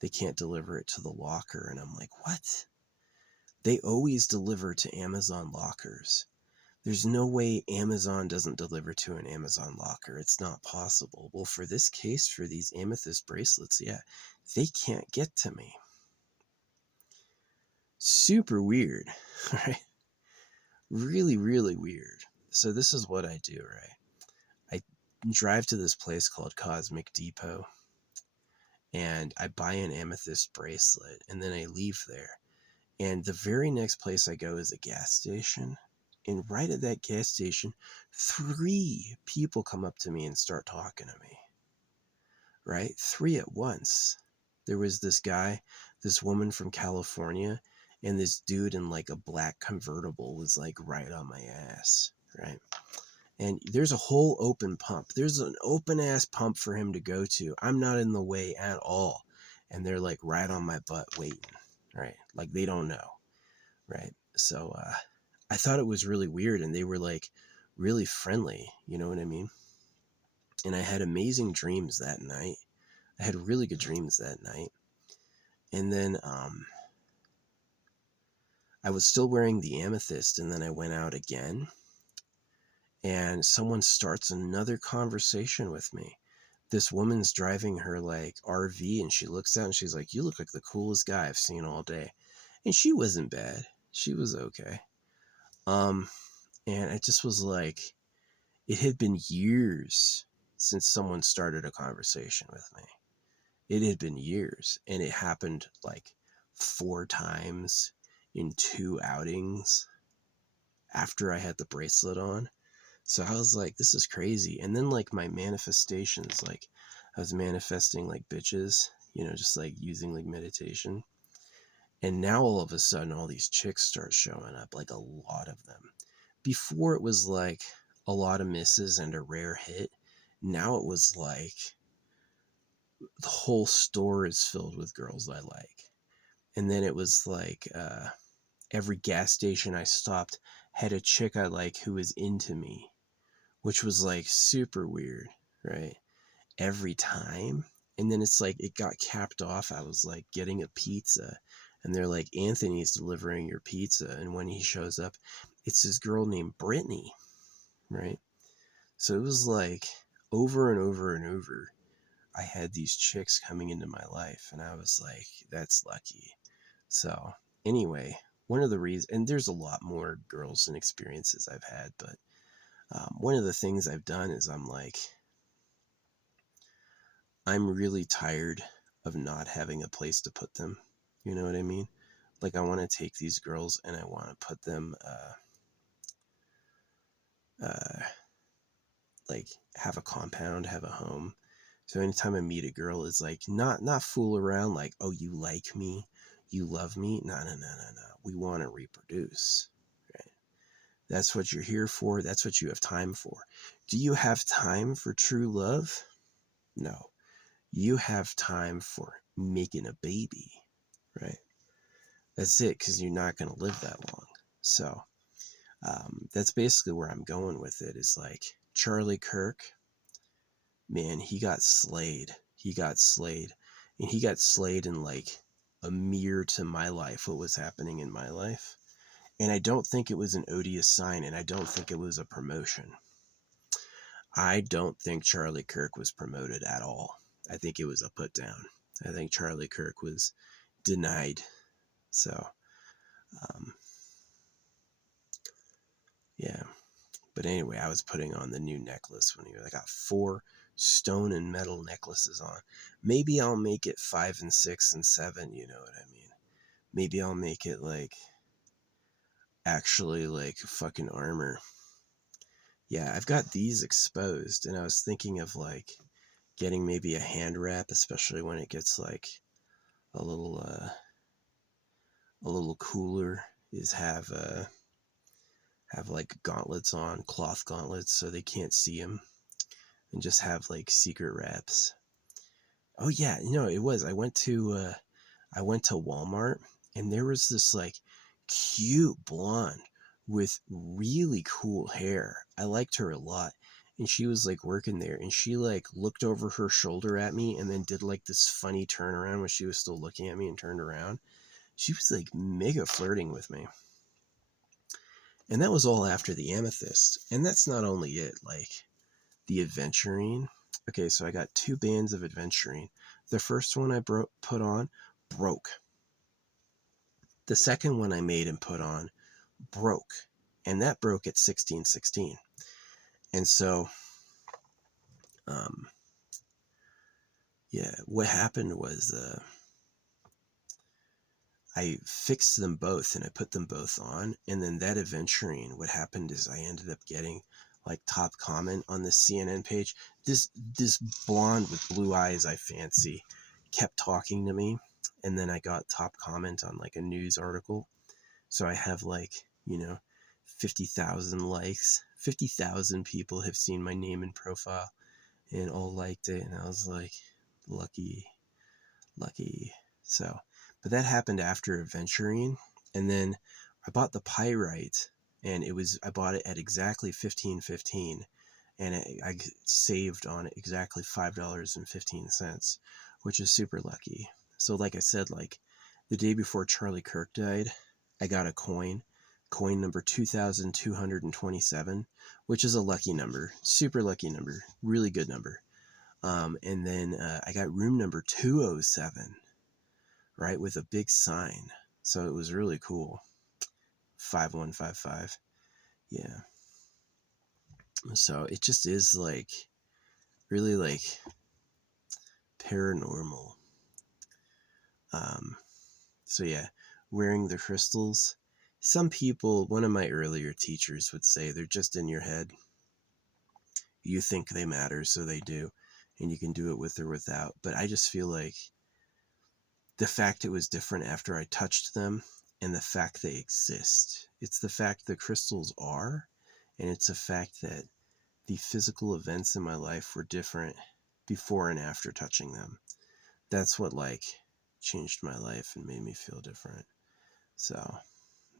They can't deliver it to the locker, and I'm like, what? They always deliver to Amazon lockers. There's no way Amazon doesn't deliver to an Amazon locker. It's not possible. Well, for this case, for these amethyst bracelets, yeah, they can't get to me. Super weird, right? Really, really weird. So this is what I do, right? I drive to this place called Cosmic Depot, and I buy an amethyst bracelet, and then I leave there. And the very next place I go is a gas station. And right at that gas station, 3 people come up to me and start talking to me. Right? 3 at once. There was this guy, this woman from California, and this dude in like a black convertible was like right on my ass. Right? And there's a whole open pump. There's an open ass pump for him to go to. I'm not in the way at all. And they're like right on my butt waiting. Right? Like they don't know. Right? So I thought it was really weird, and they were like really friendly. You know what I mean? And I had amazing dreams that night. I had really good dreams that night. And then I was still wearing the amethyst, and then I went out again, and someone starts another conversation with me. This woman's driving her like RV, and she looks out and she's like, "You look like the coolest guy I've seen all day." And she wasn't bad. She was okay. And it just was like, it had been years since someone started a conversation with me. It had been years, and it happened like 4 times in 2 outings after I had the bracelet on. So I was like, this is crazy. And then like my manifestations, like I was manifesting like bitches, just like using like meditation. And now all of a sudden all these chicks start showing up, like a lot of them. Before it was like a lot of misses and a rare hit. Now it was like the whole store is filled with girls I like. And then it was like every gas station I stopped had a chick I like who was into me, which was like super weird, right? Every time. And then it's like it got capped off. I was like getting a pizza, and they're like, Anthony's delivering your pizza. And when he shows up, it's this girl named Brittany, right? So it was like over and over and over, I had these chicks coming into my life, and I was like, that's lucky. So anyway, one of the reasons, and there's a lot more girls and experiences I've had, but one of the things I've done is I'm like, I'm really tired of not having a place to put them. You know what I mean? Like I want to take these girls and I want to put them, like have a compound, have a home. So anytime I meet a girl, it's like not fool around. Like, oh, you like me, you love me. No, no, no, no, no. We want to reproduce. Right? That's what you're here for. That's what you have time for. Do you have time for true love? No. You have time for making a baby, right? That's it, because you're not going to live that long. So that's basically where I'm going with it. Is like Charlie Kirk, man, he got slayed. He got slayed. And he got slayed in like a mirror to my life, what was happening in my life. And I don't think it was an odious sign, and I don't think it was a promotion. I don't think Charlie Kirk was promoted at all. I think it was a put down. I think Charlie Kirk was denied. So, yeah. But anyway, I was putting on the new necklace when I got 4 stone and metal necklaces on. Maybe I'll make it 5 and 6 and 7. You know what I mean? Maybe I'll make it like actually like fucking armor. yeah, I've got these exposed, and I was thinking of like getting maybe a hand wrap, especially when it gets like a little cooler, is have like gauntlets on, cloth gauntlets, so they can't see them, and just have like secret wraps. Oh yeah, it was. I went to Walmart, and there was this like cute blonde with really cool hair. I liked her a lot. And she was like working there, and she like looked over her shoulder at me and then did like this funny turnaround when she was still looking at me and turned around. She was like mega flirting with me. And that was all after the amethyst. And that's not only it, like the aventurine. Okay, so I got 2 bands of aventurine. The first one I put on broke. The second one I made and put on broke, and that broke at 1616. And so, yeah, what happened was I fixed them both and I put them both on, and then that aventurine, what happened is I ended up getting like top comment on the CNN page. This blonde with blue eyes I fancy kept talking to me, and then I got top comment on like a news article. So I have like, 50,000 likes. 50,000 people have seen my name and profile and all liked it, and I was like, lucky. So, but that happened after aventurine, and then I bought the pyrite, and I bought it at exactly 15.15, and I saved on it exactly $5.15, which is super lucky. So like I said, like the day before Charlie Kirk died, I got a coin number 2227, which is a lucky number, super lucky number, really good number. And then I got room number 207, right, with a big sign. So it was really cool. 5155. Yeah. So it just is like really like paranormal. So yeah, wearing the crystals. Some people, one of my earlier teachers would say they're just in your head. You think they matter, so they do, and you can do it with or without. But I just feel like the fact it was different after I touched them, and the fact they exist. It's the fact the crystals are, and it's the fact that the physical events in my life were different before and after touching them. That's what like changed my life and made me feel different. So,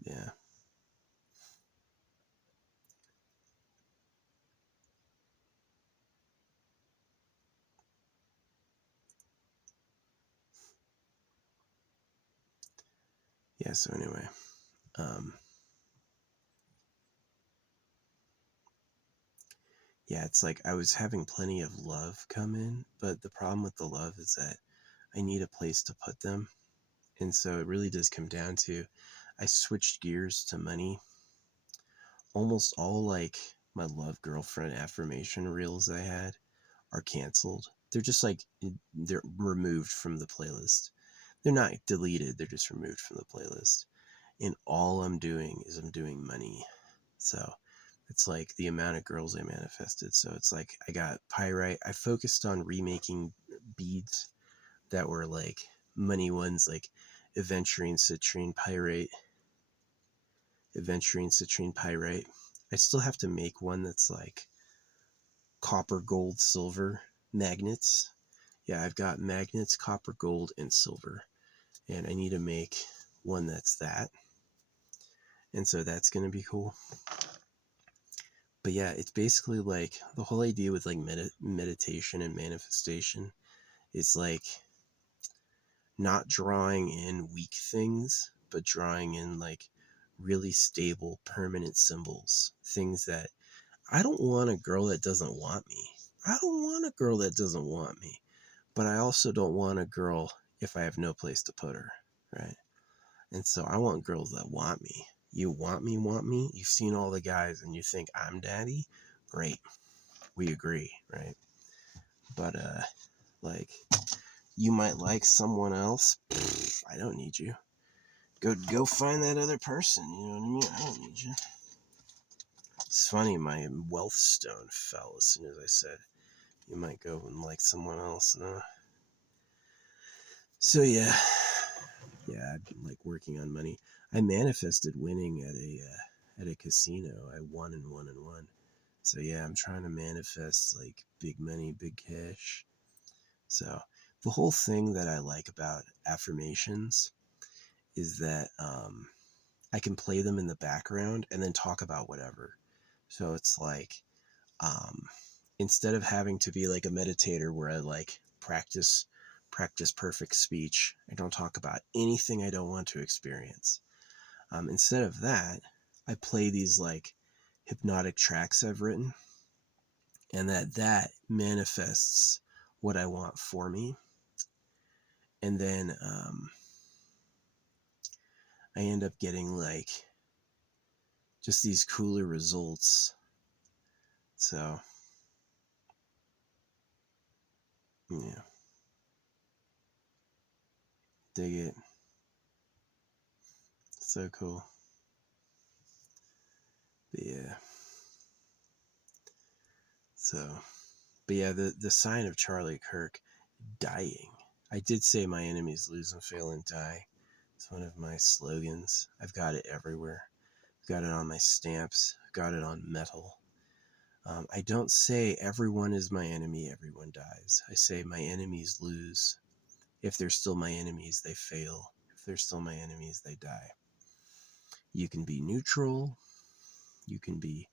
yeah. Yeah, so anyway, um yeah, it's like I was having plenty of love come in, but the problem with the love is that I need a place to put them. And so it really does come down to I switched gears to money. Almost all like my love girlfriend affirmation reels I had are canceled. They're just like they're removed from the playlist. They're not deleted, they're just removed from the playlist. And all I'm doing is I'm doing money. So it's like the amount of girls I manifested. So it's like I got pyrite. I focused on remaking beads that were like money ones, like aventurine, citrine, pyrite, aventurine, citrine, pyrite. I still have to make one that's like copper, gold, silver magnets. Yeah, I've got magnets, copper, gold, and silver. And I need to make one that's that. And so that's going to be cool. But yeah, it's basically like the whole idea with like meditation and manifestation is like not drawing in weak things, but drawing in like really stable, permanent symbols. Things that I don't want a girl that doesn't want me. I don't want a girl that doesn't want me. But I also don't want a girl if I have no place to put her, right? And so I want girls that want me. You want me, want me? You've seen all the guys and you think I'm daddy? Great. We agree, right? But like you might like someone else. Pfft, I don't need you. Go find that other person, you know what I mean? I don't need you. It's funny, my wealth stone fell as soon as I said you might go and like someone else. No. So yeah, I've been like working on money. I manifested winning at a casino. I won and won and won. So yeah, I'm trying to manifest like big money, big cash. So the whole thing that I like about affirmations is that I can play them in the background and then talk about whatever. So it's like um, instead of having to be like a meditator where I like practice perfect speech, I don't talk about anything I don't want to experience. Instead of that, I play these like hypnotic tracks I've written, and that manifests what I want for me. And then I end up getting like just these cooler results. So yeah, dig it. So cool. But yeah. So, but yeah, the sign of Charlie Kirk, dying. I did say my enemies lose and fail and die. It's one of my slogans. I've got it everywhere. I've got it on my stamps. I've got it on metal. I don't say everyone is my enemy, everyone dies. I say my enemies lose. If they're still my enemies, they fail. If they're still my enemies, they die. You can be neutral. You can be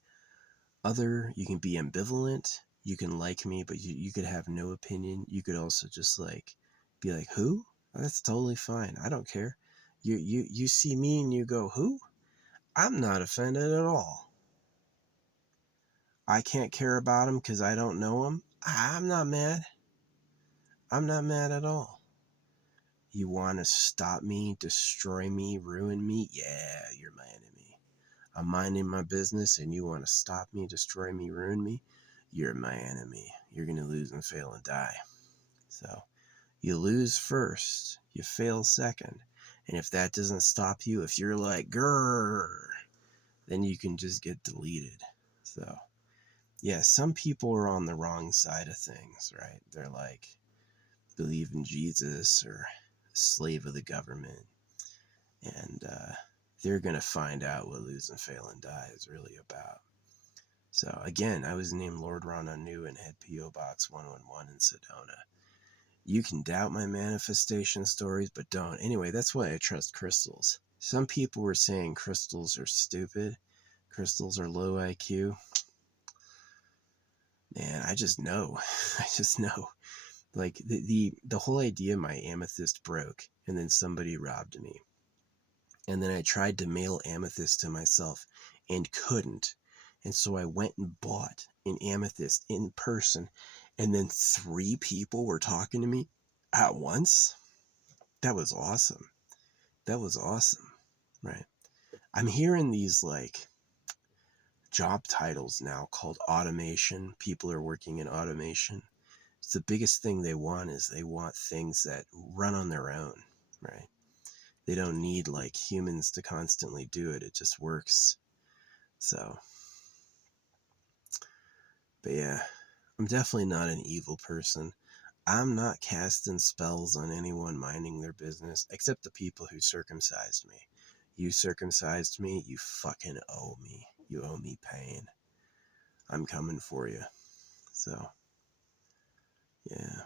other. You can be ambivalent. You can like me, but you could have no opinion. You could also just like be like, who? That's totally fine. I don't care. You see me and you go, who? I'm not offended at all. I can't care about him because I don't know him. I'm not mad. I'm not mad at all. You want to stop me, destroy me, ruin me? Yeah, you're my enemy. I'm minding my business and you want to stop me, destroy me, ruin me? You're my enemy. You're going to lose and fail and die. So you lose first, you fail second. And if that doesn't stop you, if you're like, grrr, then you can just get deleted. So yeah, some people are on the wrong side of things, right? They're like, believe in Jesus or slave of the government. And they're going to find out what lose and fail and die is really about. So again, I was named Lord Ron Anu and had P.O. Box 111 in Sedona. You can doubt my manifestation stories, but don't. Anyway, that's why I trust crystals. Some people were saying crystals are stupid. Crystals are low IQ. Man, I just know. I just know. Like the whole idea my amethyst broke and then somebody robbed me. And then I tried to mail amethyst to myself and couldn't. And so I went and bought an amethyst in person. And then 3 people were talking to me at once. That was awesome. That was awesome. Right. I'm hearing these like job titles now called automation. People are working in automation. It's the biggest thing they want is they want things that run on their own. Right. They don't need like humans to constantly do it. It just works. So, but yeah, I'm definitely not an evil person. I'm not casting spells on anyone minding their business, except the people who circumcised me. You circumcised me, you fucking owe me. You owe me pain. I'm coming for you. So, yeah.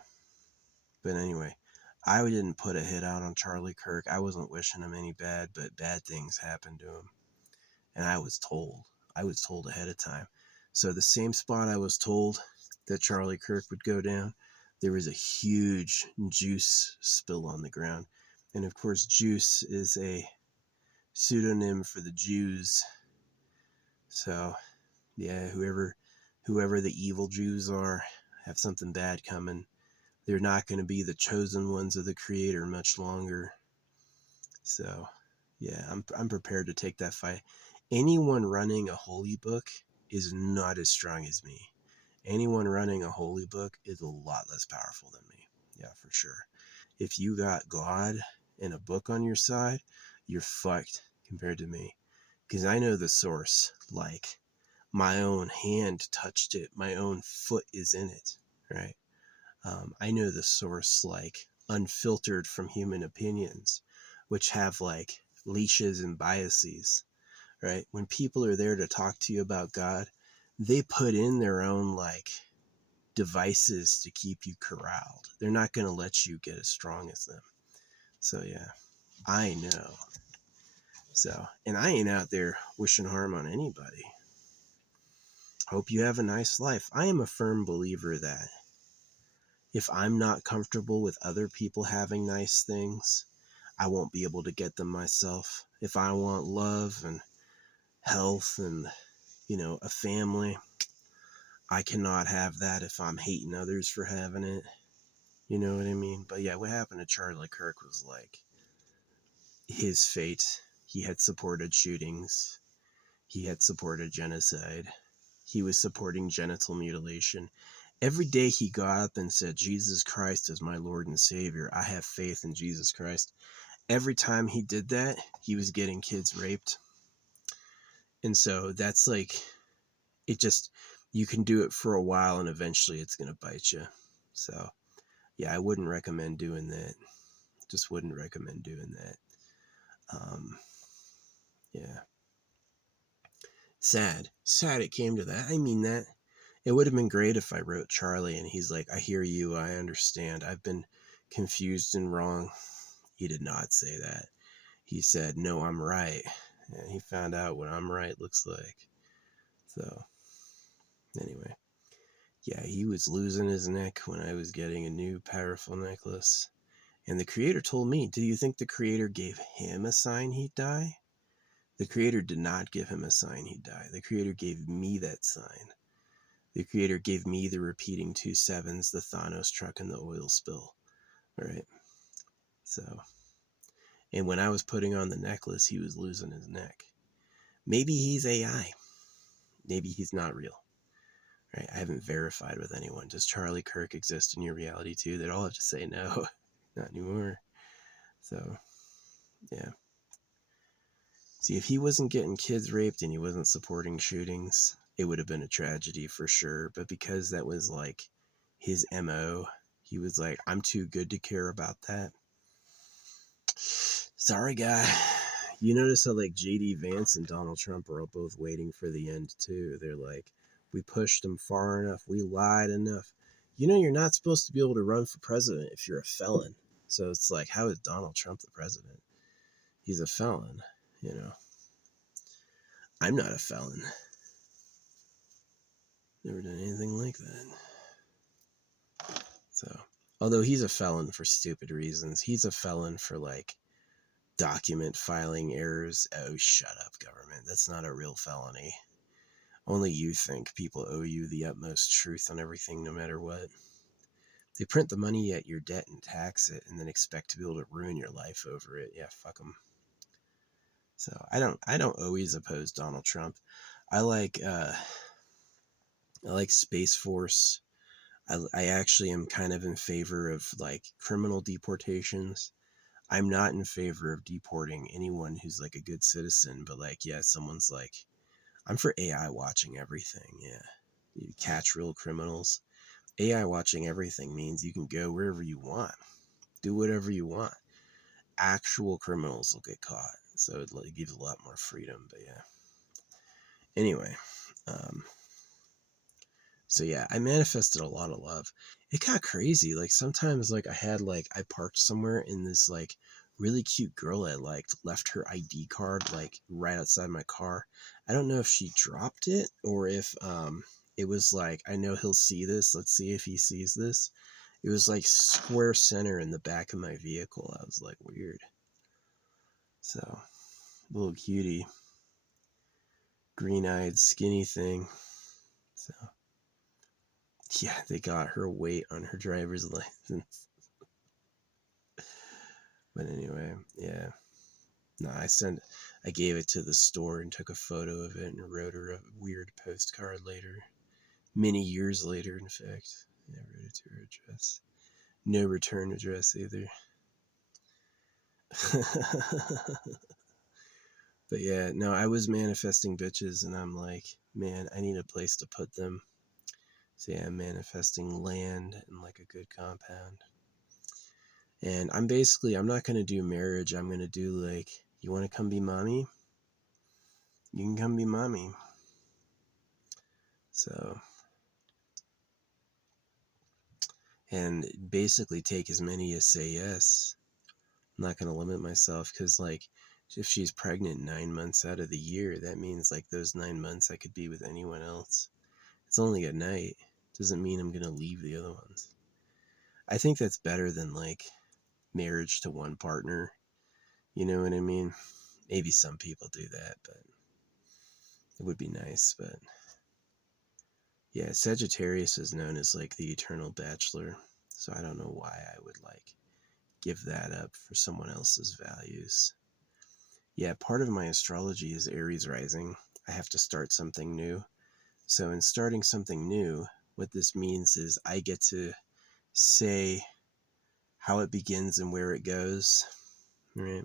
But anyway, I didn't put a hit out on Charlie Kirk. I wasn't wishing him any bad, but bad things happened to him. And I was told. I was told ahead of time. So the same spot I was told that Charlie Kirk would go down, there was a huge juice spill on the ground. And of course, juice is a pseudonym for the Jews. So, yeah, whoever the evil Jews are have something bad coming. They're not going to be the chosen ones of the Creator much longer. So, yeah, I'm prepared to take that fight. Anyone running a holy book is not as strong as me. Anyone running a holy book is a lot less powerful than me. Yeah, for sure. If you got God and a book on your side, you're fucked compared to me. Because I know the source like my own hand touched it. My own foot is in it, right? I know the source, like, unfiltered from human opinions, which have like leashes and biases, right? When people are there to talk to you about God, they put in their own like devices to keep you corralled. They're not going to let you get as strong as them. So yeah, I know. So, and I ain't out there wishing harm on anybody. Hope you have a nice life. I am a firm believer that if I'm not comfortable with other people having nice things, I won't be able to get them myself. If I want love and health and, a family, I cannot have that if I'm hating others for having it. You know what I mean? But yeah, what happened to Charlie Kirk was like his fate. He had supported shootings. He had supported genocide. He was supporting genital mutilation. Every day he got up and said, Jesus Christ is my Lord and Savior. I have faith in Jesus Christ. Every time he did that, he was getting kids raped. And so that's like, it just, you can do it for a while and eventually it's going to bite you. So yeah, I wouldn't recommend doing that. Just wouldn't recommend doing that. Yeah. Sad it came to that. I mean that. It would have been great if I wrote Charlie and he's like, I hear you, I understand. I've been confused and wrong. He did not say that. He said, no, I'm right. And he found out what I'm right looks like. So, anyway. Yeah, he was losing his neck when I was getting a new powerful necklace. And the creator told me, do you think the creator gave him a sign he'd die? The creator did not give him a sign he'd die. The creator gave me that sign. The creator gave me the repeating 2 sevens, the Thanos truck, and the oil spill. All right. So, and when I was putting on the necklace, he was losing his neck. Maybe he's AI. Maybe he's not real. Right? I haven't verified with anyone. Does Charlie Kirk exist in your reality too? They'd all have to say no. Not anymore. So, yeah. See, if he wasn't getting kids raped and he wasn't supporting shootings, it would have been a tragedy for sure. But because that was like his MO, he was like, I'm too good to care about that. Sorry, guy. You notice how like JD Vance and Donald Trump are all both waiting for the end too. They're like, we pushed them far enough. We lied enough. You're not supposed to be able to run for president if you're a felon. So it's like, how is Donald Trump the president? He's a felon, I'm not a felon. Never done anything like that. So, although he's a felon for stupid reasons, he's a felon for like document filing errors. Oh, shut up, government. That's not a real felony. Only you think people owe you the utmost truth on everything, no matter what. They print the money at your debt and tax it, and then expect to be able to ruin your life over it. Yeah, fuck them. So I don't always oppose Donald Trump. I like Space Force. I actually am kind of in favor of like criminal deportations. I'm not in favor of deporting anyone who's like a good citizen, but like, yeah, someone's like, I'm for AI watching everything. Yeah. You catch real criminals. AI watching everything means you can go wherever you want, do whatever you want. Actual criminals will get caught. So it like gives a lot more freedom, but yeah. Anyway, so yeah, I manifested a lot of love. It got crazy. Like sometimes like I parked somewhere in this like really cute girl I liked left her ID card like right outside my car. I don't know if she dropped it or if it was like, I know he'll see this. Let's see if he sees this. It was like square center in the back of my vehicle. I was like, weird. So, little cutie, green-eyed, skinny thing. So, yeah, they got her weight on her driver's license. But anyway, yeah. No, I gave it to the store and took a photo of it and wrote her a weird postcard later. Many years later, in fact. I wrote it to her address. No return address either. But yeah, no, I was manifesting bitches, and I'm like, man, I need a place to put them. So yeah, I'm manifesting land and like a good compound. And I'm not going to do marriage. I'm going to do like, you want to come be mommy? You can come be mommy. So, and basically take as many as say yes. I'm not going to limit myself because, like, if she's pregnant 9 months out of the year, that means like those 9 months I could be with anyone else. It's only at night. Doesn't mean I'm going to leave the other ones. I think that's better than like marriage to one partner. You know what I mean? Maybe some people do that, but it would be nice. But yeah, Sagittarius is known as like the eternal bachelor. So I don't know why I would like give that up for someone else's values. Yeah, part of my astrology is Aries rising. I have to start something new. So in starting something new, what this means is I get to say how it begins and where it goes, right?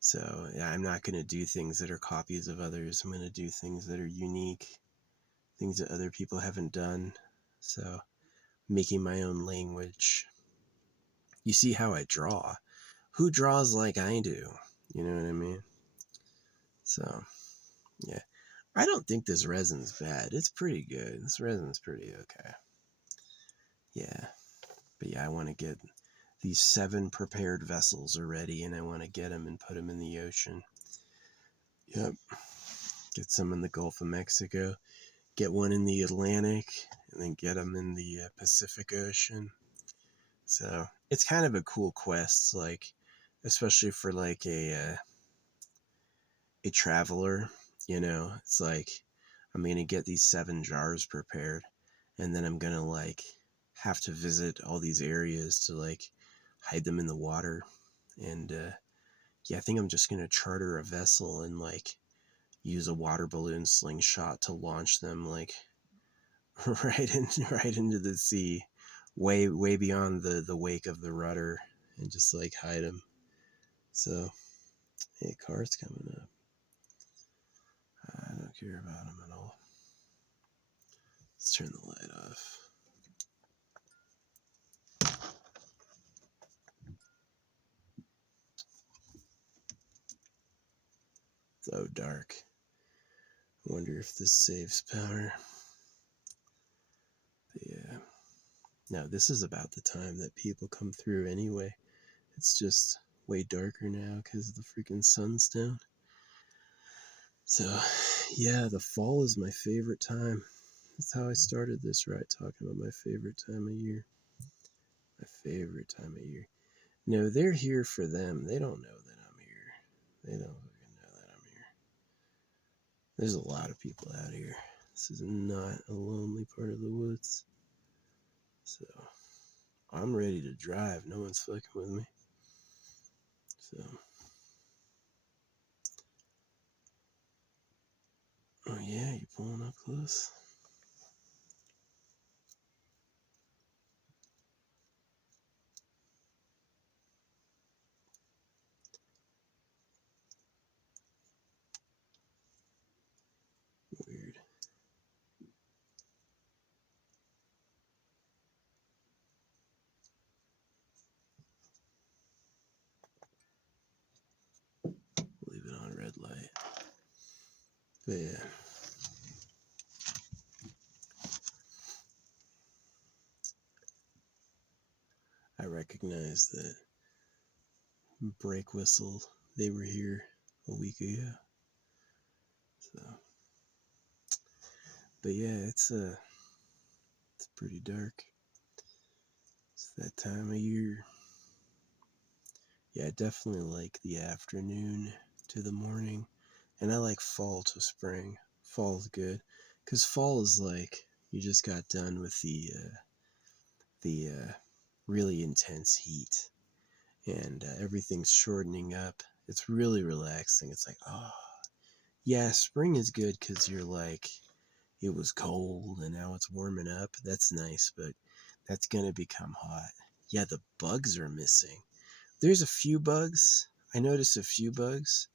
So yeah, I'm not going to do things that are copies of others. I'm going to do things that are unique, things that other people haven't done. So making my own language. You see how I draw. Who draws like I do? You know what I mean? So yeah, I don't think this resin's bad. It's pretty good. This resin's pretty okay. Yeah, but yeah, I want to get these 7 prepared vessels already, and I want to get them and put them in the ocean. Yep. Get some in the Gulf of Mexico, get one in the Atlantic, and then get them in the Pacific Ocean. So it's kind of a cool quest, like, especially for like a traveler. You know, it's like I'm gonna get these 7 jars prepared, and then I'm gonna like have to visit all these areas to like hide them in the water. And yeah, I think I'm just gonna charter a vessel and like use a water balloon slingshot to launch them like right into the sea, way beyond the wake of the rudder, and just like hide them. So hey, car's coming up. I don't care about them at all. Let's turn the light off. So dark. I wonder if this saves power. But yeah. Now this is about the time that people come through anyway. It's just way darker now because the freaking sun's down. So yeah, the fall is my favorite time. That's how I started this, right? Talking about my favorite time of year. My favorite time of year. No, they're here for them. They don't know that I'm here. They don't fucking know that I'm here. There's a lot of people out here. This is not a lonely part of the woods. So I'm ready to drive. No one's fucking with me. So oh yeah, you pulling up close? Weird. Leave it on red light. But yeah. I recognize that brake whistle. They were here a week ago. So but yeah, it's pretty dark. It's that time of year. Yeah, I definitely like the afternoon to the morning. And I like fall to spring. Fall's good. Because fall is like, you just got done with the really intense heat. And everything's shortening up. It's really relaxing. It's like, oh, yeah, spring is good because you're like, it was cold and now it's warming up. That's nice, but that's going to become hot. Yeah, the bugs are missing. There's a few bugs. I noticed a few bugs,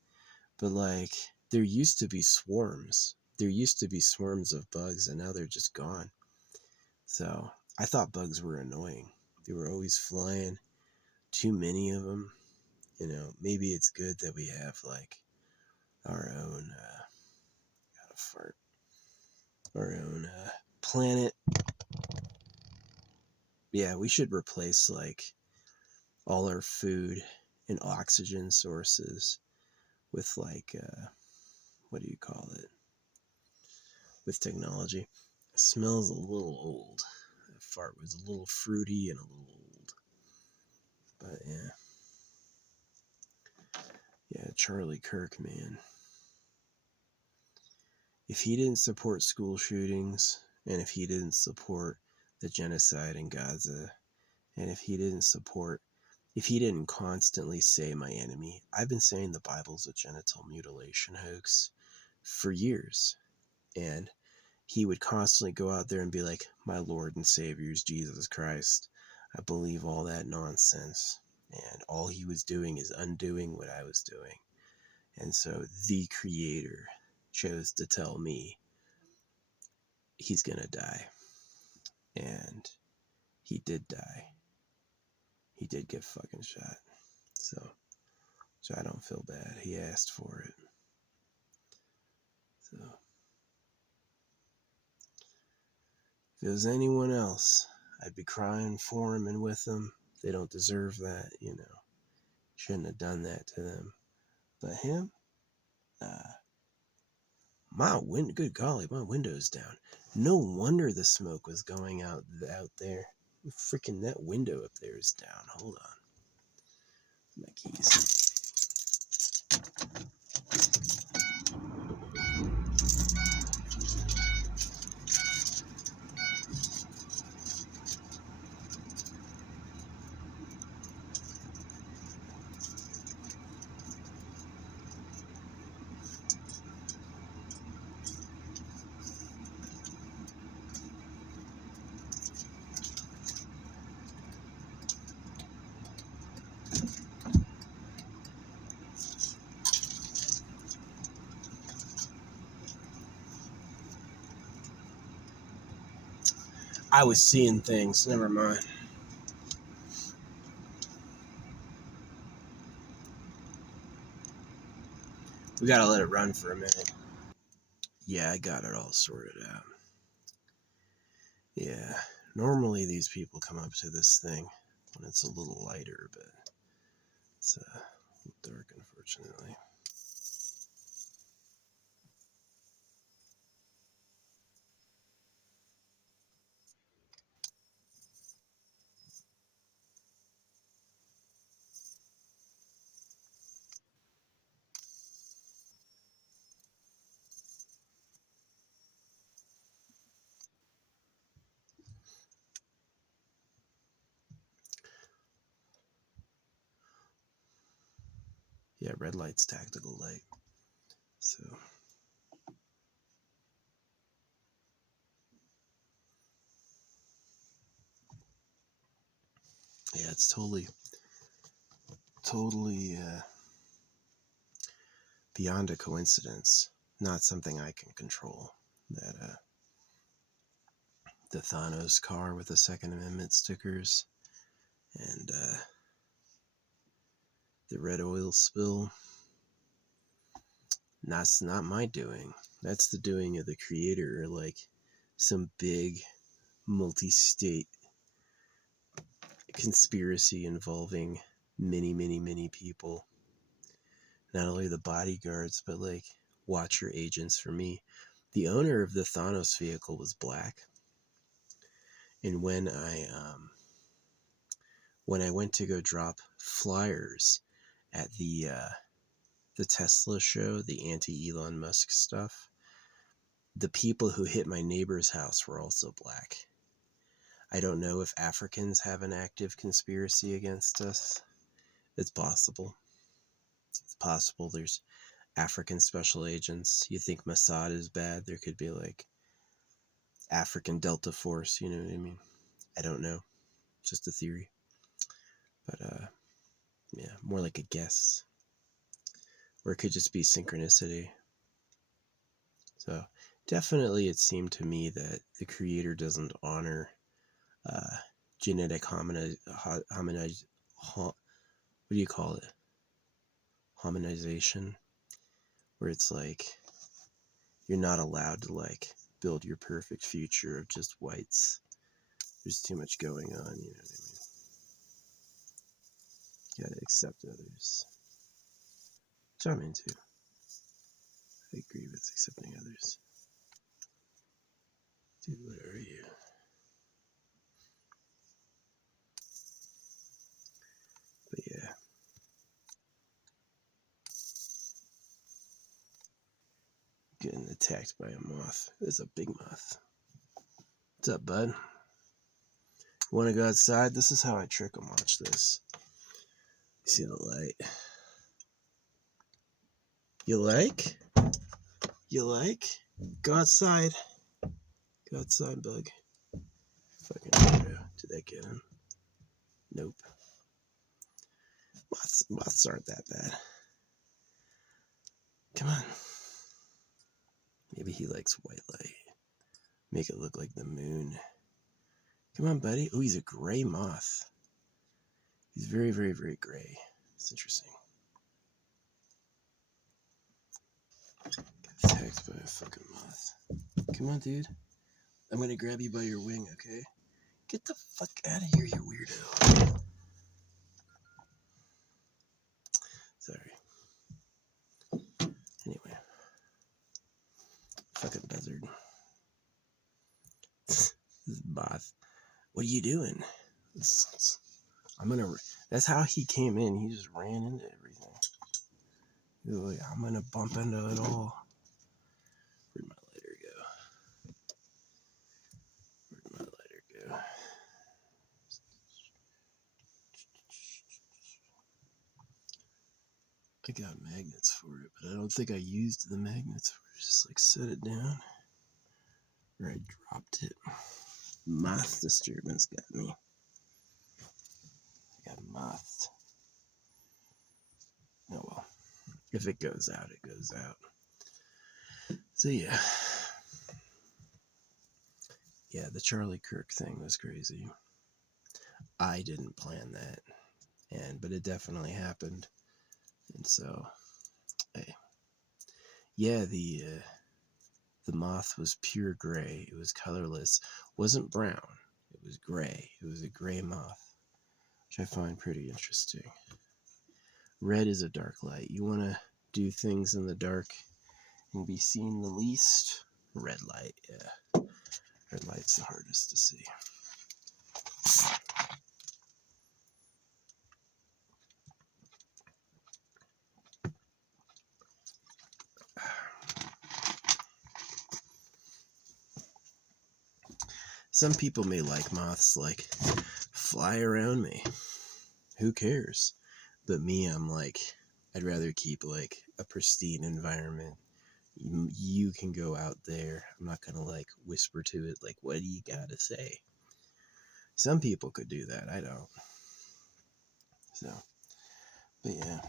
But like, there used to be swarms. There used to be swarms of bugs, and now they're just gone. So I thought bugs were annoying. They were always flying. Too many of them. You know, maybe it's good that we have like our own, gotta fart, our own planet. Yeah, we should replace like all our food and oxygen sources with like, what do you call it? With technology. It smells a little old. That fart was a little fruity and a little old. But yeah. Yeah, Charlie Kirk, man. If he didn't support school shootings, and if he didn't support the genocide in Gaza, and if he didn't constantly say my enemy, I've been saying the Bible's a genital mutilation hoax for years. And he would constantly go out there and be like, my Lord and Savior is Jesus Christ. I believe all that nonsense. And all he was doing is undoing what I was doing. And so the Creator chose to tell me he's going to die. And he did die. He did get fucking shot. So I don't feel bad. He asked for it. So if it was anyone else, I'd be crying for him and with them. They don't deserve that, you know. Shouldn't have done that to them. But him, good golly, my window's down. No wonder the smoke was going out there. Freaking that window up there is down. Hold on. My keys. I was seeing things. Never mind. We gotta let it run for a minute. Yeah, I got it all sorted out. Yeah, normally these people come up to this thing when it's a little lighter, but it's dark, unfortunately. Yeah, red light's tactical light. So yeah, it's totally beyond a coincidence. Not something I can control. That the Thanos car with the Second Amendment stickers and the red oil spill. That's not my doing. That's the doing of the Creator, or like some big multi-state conspiracy involving many people. Not only the bodyguards, but like watcher agents for me. The owner of the Thanos vehicle was black. And when I went to go drop flyers at the Tesla show, the anti-Elon Musk stuff, the people who hit my neighbor's house were also black. I don't know if Africans have an active conspiracy against us. It's possible. It's possible there's African special agents. You think Mossad is bad? There could be like African Delta Force, you know what I mean? I don't know. Just a theory. But yeah, more like a guess. or it could just be synchronicity. So definitely it seemed to me that the creator doesn't honor genetic what do you call it? Hominization, where it's like you're not allowed to like build your perfect future of just whites. There's too much going on, you know what I mean? You gotta accept others. Which I'm into. I agree with accepting others. Dude, what are you? But yeah. Getting attacked by a moth. It's a big moth. What's up, bud? Want to go outside? This is how I trick them. Watch this. You see the light? You like? You like? Go outside. Go outside, bug. Fucking weirdo. Did that get him? Nope. Moths aren't that bad. Come on. Maybe he likes white light. Make it look like the moon. Come on, buddy. Oh, he's a gray moth. He's very, very, very gray. It's interesting. Got attacked by a fucking moth. Come on, dude. I'm gonna grab you by your wing, okay? Get the fuck out of here, you weirdo. Sorry. Anyway. Fucking buzzard. This moth. What are you doing? That's how he came in. He just ran into everything. He was like, I'm gonna bump into it all. Where'd my lighter go? Where'd my lighter go? I got magnets for it, but I don't think I used the magnets for it. Just like set it down. Or I dropped it. Moth disturbance got me. I got mothed. Oh well. If it goes out, it goes out. So yeah. Yeah, the Charlie Kirk thing was crazy. I didn't plan that. But it definitely happened. And so, hey. Yeah, the moth was pure gray. It was colorless. Wasn't brown. It was gray. It was a gray moth, which I find pretty interesting. Red is a dark light. You want to do things in the dark and be seen the least? Red light, yeah. Red light's the hardest to see. Some people may like moths, like, fly around me. Who cares? But me, I'm like, I'd rather keep, like, a pristine environment. You can go out there. I'm not gonna, like, whisper to it, like, what do you gotta say? Some people could do that. I don't. So, but yeah.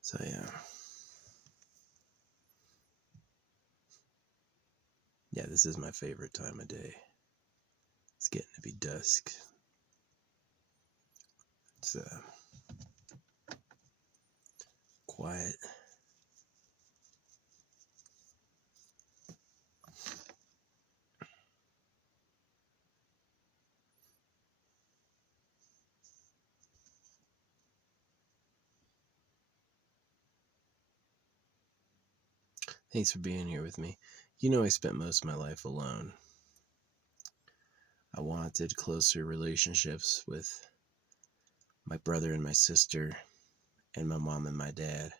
So yeah. Yeah, this is my favorite time of day. It's getting to be dusk. It's quiet. Thanks for being here with me. You know I spent most of my life alone. I wanted closer relationships with my brother and my sister and my mom and my dad,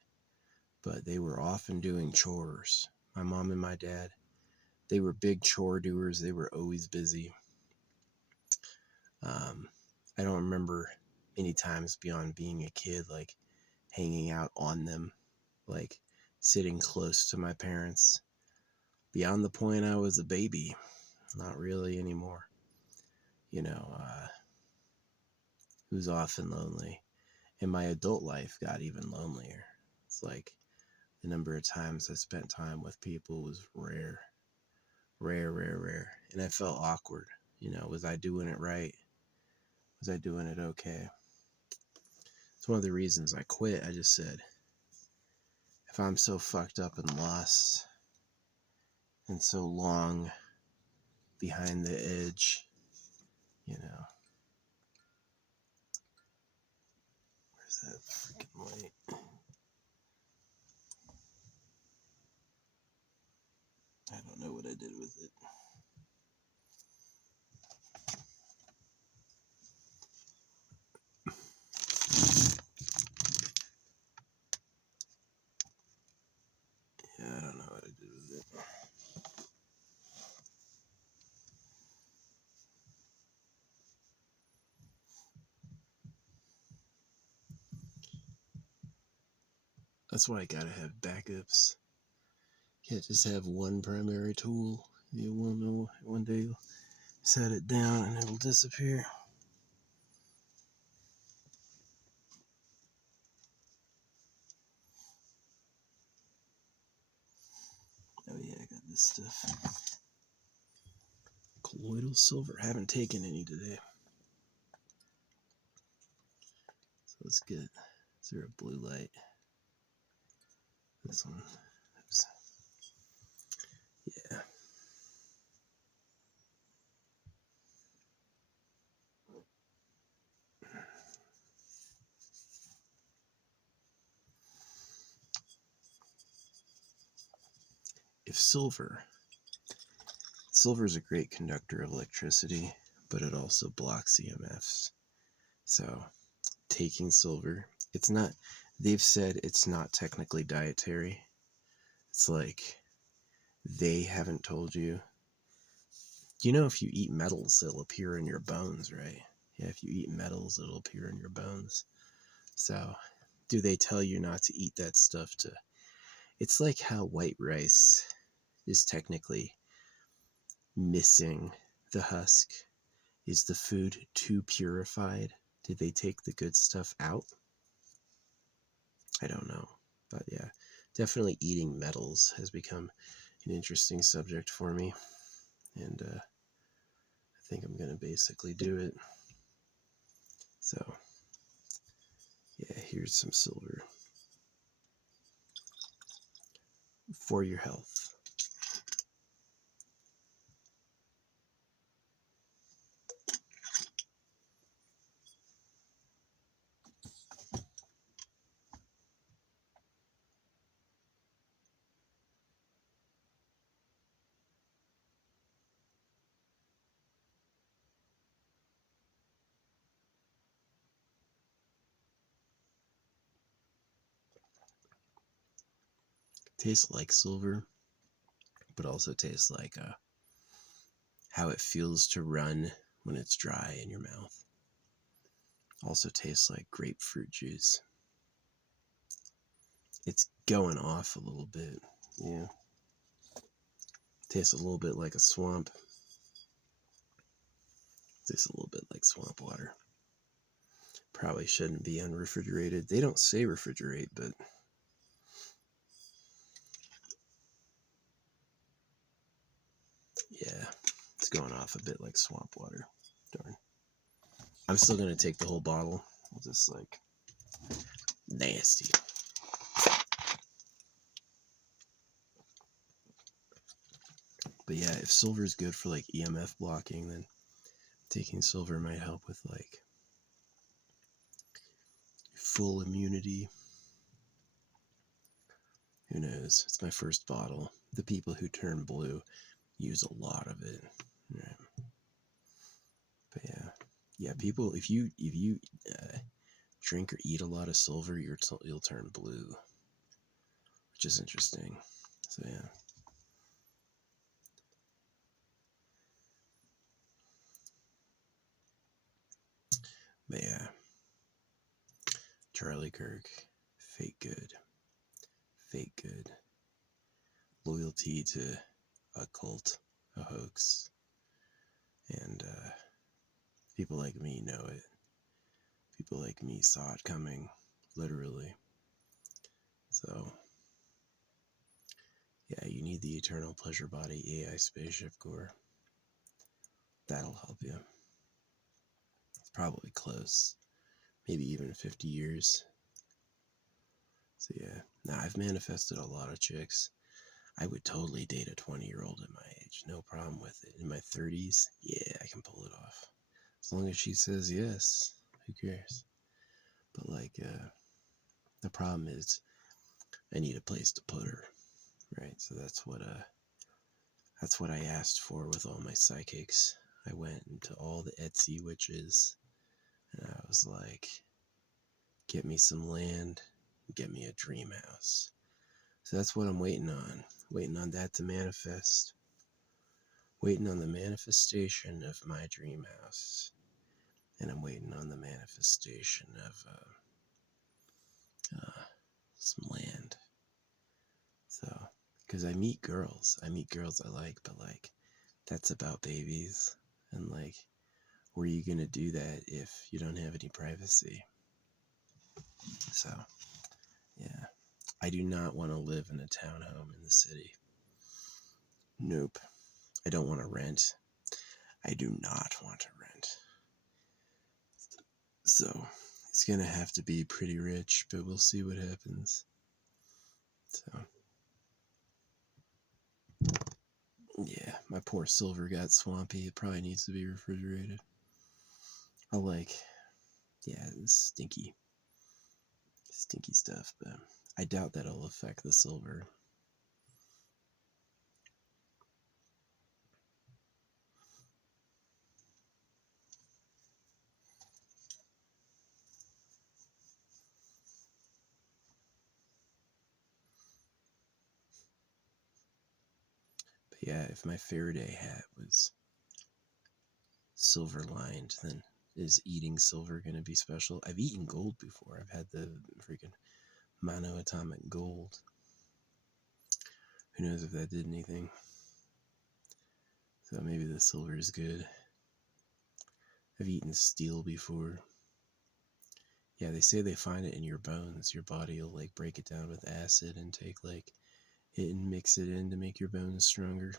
but they were often doing chores. My mom and my dad, they were big chore doers. They were always busy. I don't remember any times beyond being a kid, like hanging out on them, like sitting close to my parents. beyond the point I was a baby. Not really anymore. You know, who's often lonely. And my adult life got even lonelier. It's like the number of times I spent time with people was rare, rare, rare, rare. And I felt awkward. You know, was I doing it right? Was I doing it okay? It's one of the reasons I quit. I just said, if I'm so fucked up and lost and so long behind the edge, you know, where's that freaking light? I don't know what I did with it. Yeah, I don't know what I did with it. That's why I gotta have backups. Can't just have one primary tool. You won't know one day you'll set it down and it'll disappear. Oh yeah, I got this stuff. Colloidal silver. Haven't taken any today. So let's get. Is there a blue light? This one. Oops. Yeah. If silver is a great conductor of electricity, but it also blocks EMFs. So taking silver, it's not, they've said it's not technically dietary. It's like they haven't told you. You know, if you eat metals, it'll appear in your bones, right? Yeah, if you eat metals, it'll appear in your bones. So, do they tell you not to eat that stuff to? It's like how white rice is technically missing the husk. Is the food too purified? Did they take the good stuff out? I don't know. But yeah, definitely eating metals has become an interesting subject for me. And I think I'm going to basically do it. So, yeah, here's some silver for your health. Tastes like silver, but also tastes like how it feels to run when it's dry in your mouth. Also tastes like grapefruit juice. It's going off a little bit. Yeah. Tastes a little bit like a swamp. Tastes a little bit like swamp water. Probably shouldn't be unrefrigerated. They don't say refrigerate, but yeah, it's going off a bit like swamp water. Darn. I'm still going to take the whole bottle. It's just like nasty. But yeah, if silver is good for like EMF blocking, then taking silver might help with like full immunity. Who knows? It's my first bottle. The people who turn blue use a lot of it. Yeah. But yeah, people. If you drink or eat a lot of silver, you'll turn blue, which is interesting. So yeah. But yeah, Charlie Kirk, fake good, fake good. Loyalty to a cult, a hoax, and people like me know it. People like me saw it coming, literally. So, yeah, you need the Eternal Pleasure Body AI spaceship core. That'll help you. It's probably close. Maybe even 50 years. So yeah, now I've manifested a lot of chicks. I would totally date a 20-year-old at my age. No problem with it. In my 30s, yeah, I can pull it off. As long as she says yes, who cares? But like, the problem is I need a place to put her, right? So that's what I asked for with all my psychics. I went into all the Etsy witches and I was like, get me some land, get me a dream house. So that's what I'm waiting on. Waiting on that to manifest. Waiting on the manifestation of my dream house. And I'm waiting on the manifestation of some land. So, because I meet girls I like, but like, that's about babies. And like, where are you going to do that if you don't have any privacy? So, yeah. I do not want to live in a townhome in the city. Nope. I don't want to rent. I do not want to rent. So, it's going to have to be pretty rich, but we'll see what happens. So, yeah, my poor silver got swampy. It probably needs to be refrigerated. Yeah, it's stinky stuff, but I doubt that'll affect the silver. But yeah, if my Faraday hat was silver lined, then is eating silver going to be special? I've eaten gold before. I've had the freaking monoatomic gold. Who knows if that did anything? So maybe the silver is good. I've eaten steel before. Yeah, they say they find it in your bones. Your body will like break it down with acid and take like it and mix it in to make your bones stronger.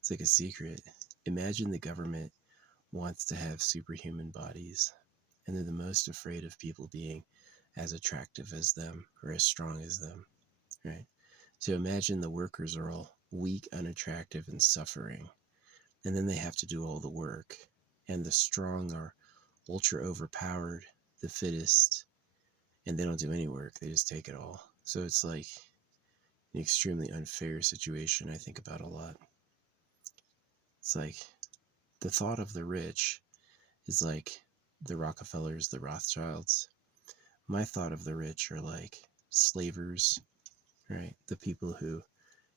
It's like a secret. Imagine the government wants to have superhuman bodies, and they're the most afraid of people being as attractive as them or as strong as them, right? So imagine the workers are all weak, unattractive, and suffering, and then they have to do all the work, and the strong are ultra overpowered, the fittest, and they don't do any work, they just take it all. So it's like an extremely unfair situation I think about a lot. It's like the thought of the rich is like the Rockefellers, the Rothschilds. My thought of the rich are like slavers, right? The people who,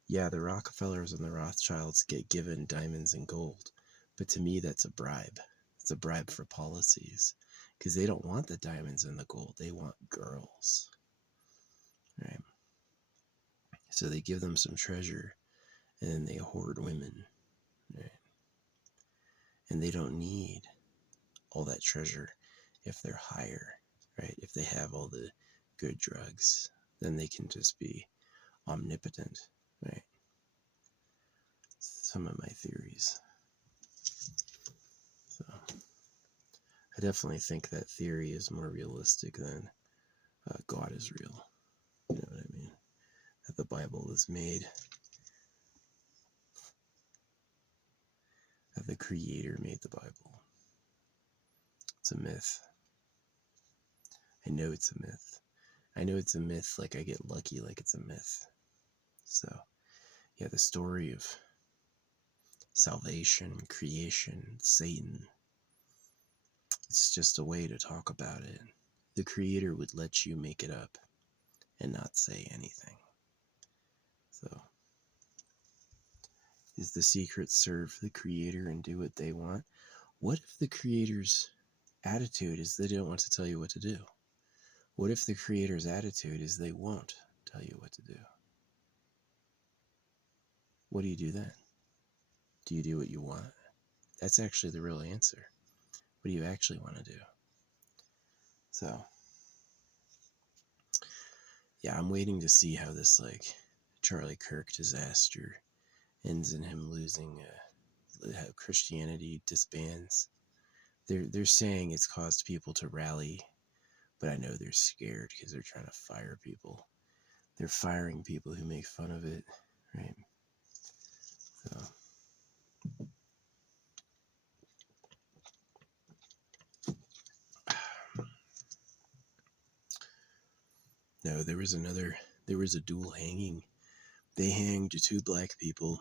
yeah, the Rockefellers and the Rothschilds get given diamonds and gold, but to me that's a bribe. It's a bribe for policies because they don't want the diamonds and the gold. They want girls, right? So they give them some treasure and then they hoard women, right? And they don't need all that treasure if they're higher, right? If they have all the good drugs, then they can just be omnipotent, right? Some of my theories. So I definitely think that theory is more realistic than God is real. You know what I mean? That the Bible is made, that the Creator made the Bible. It's a myth. I know it's a myth. I know it's a myth, like I get lucky like it's a myth. So, yeah, the story of salvation, creation, Satan, it's just a way to talk about it. The Creator would let you make it up and not say anything. So, is the secret serve the Creator and do what they want? What if the Creator's attitude is they don't want to tell you what to do? What if the Creator's attitude is they won't tell you what to do? what do you do then? Do you do what you want? That's actually the real answer. What do you actually want to do? So, yeah, I'm waiting to see how this, like, Charlie Kirk disaster ends in him losing, how Christianity disbands. They're saying it's caused people to rally, but I know they're scared because they're trying to fire people. They're firing people who make fun of it, right? So, no, there was a dual hanging. They hanged two black people.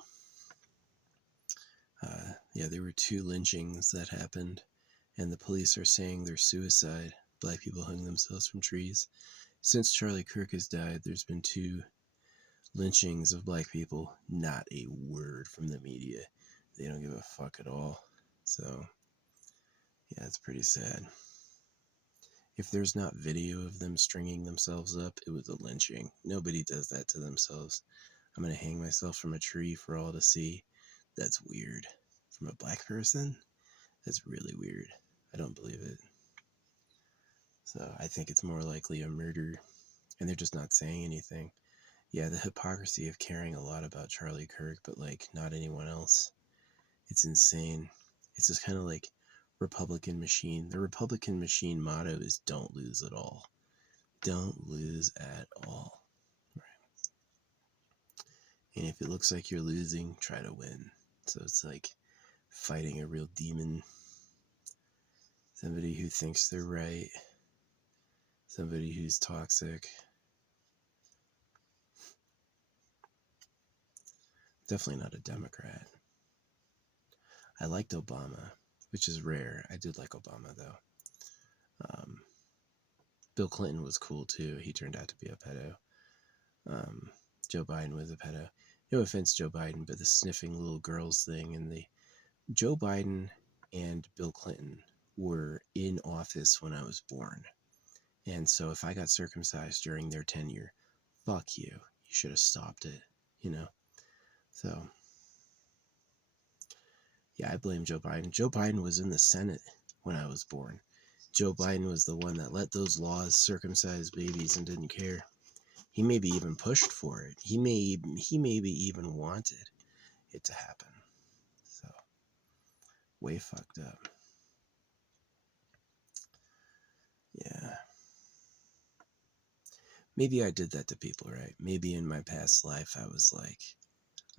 Yeah, there were two lynchings that happened, and the police are saying they're suicide. Black people hung themselves from trees. Since Charlie Kirk has died, there's been two lynchings of black people. Not a word from the media. They don't give a fuck at all. So, yeah, it's pretty sad. If there's not video of them stringing themselves up, it was a lynching. Nobody does that to themselves. I'm gonna hang myself from a tree for all to see. That's weird. From a black person? That's really weird. I don't believe it. So I think it's more likely a murder, and they're just not saying anything. Yeah, the hypocrisy of caring a lot about Charlie Kirk, but like not anyone else. It's insane. It's just kind of like Republican machine. The Republican machine motto is don't lose at all. Don't lose at all. Right. And if it looks like you're losing, try to win. So it's like fighting a real demon. Somebody who thinks they're right. Somebody who's toxic. Definitely not a Democrat. I liked Obama, which is rare. I did like Obama, though. Bill Clinton was cool, too. He turned out to be a pedo. Joe Biden was a pedo. No offense, Joe Biden, but the sniffing little girls thing and the... Joe Biden and Bill Clinton were in office when I was born. And so if I got circumcised during their tenure, fuck you. You should have stopped it, you know? So, yeah, I blame Joe Biden. Joe Biden was in the Senate when I was born. Joe Biden was the one that let those laws circumcise babies and didn't care. He maybe even pushed for it. He maybe even wanted it to happen. So, way fucked up. Yeah. Maybe I did that to people, right? Maybe in my past life I was like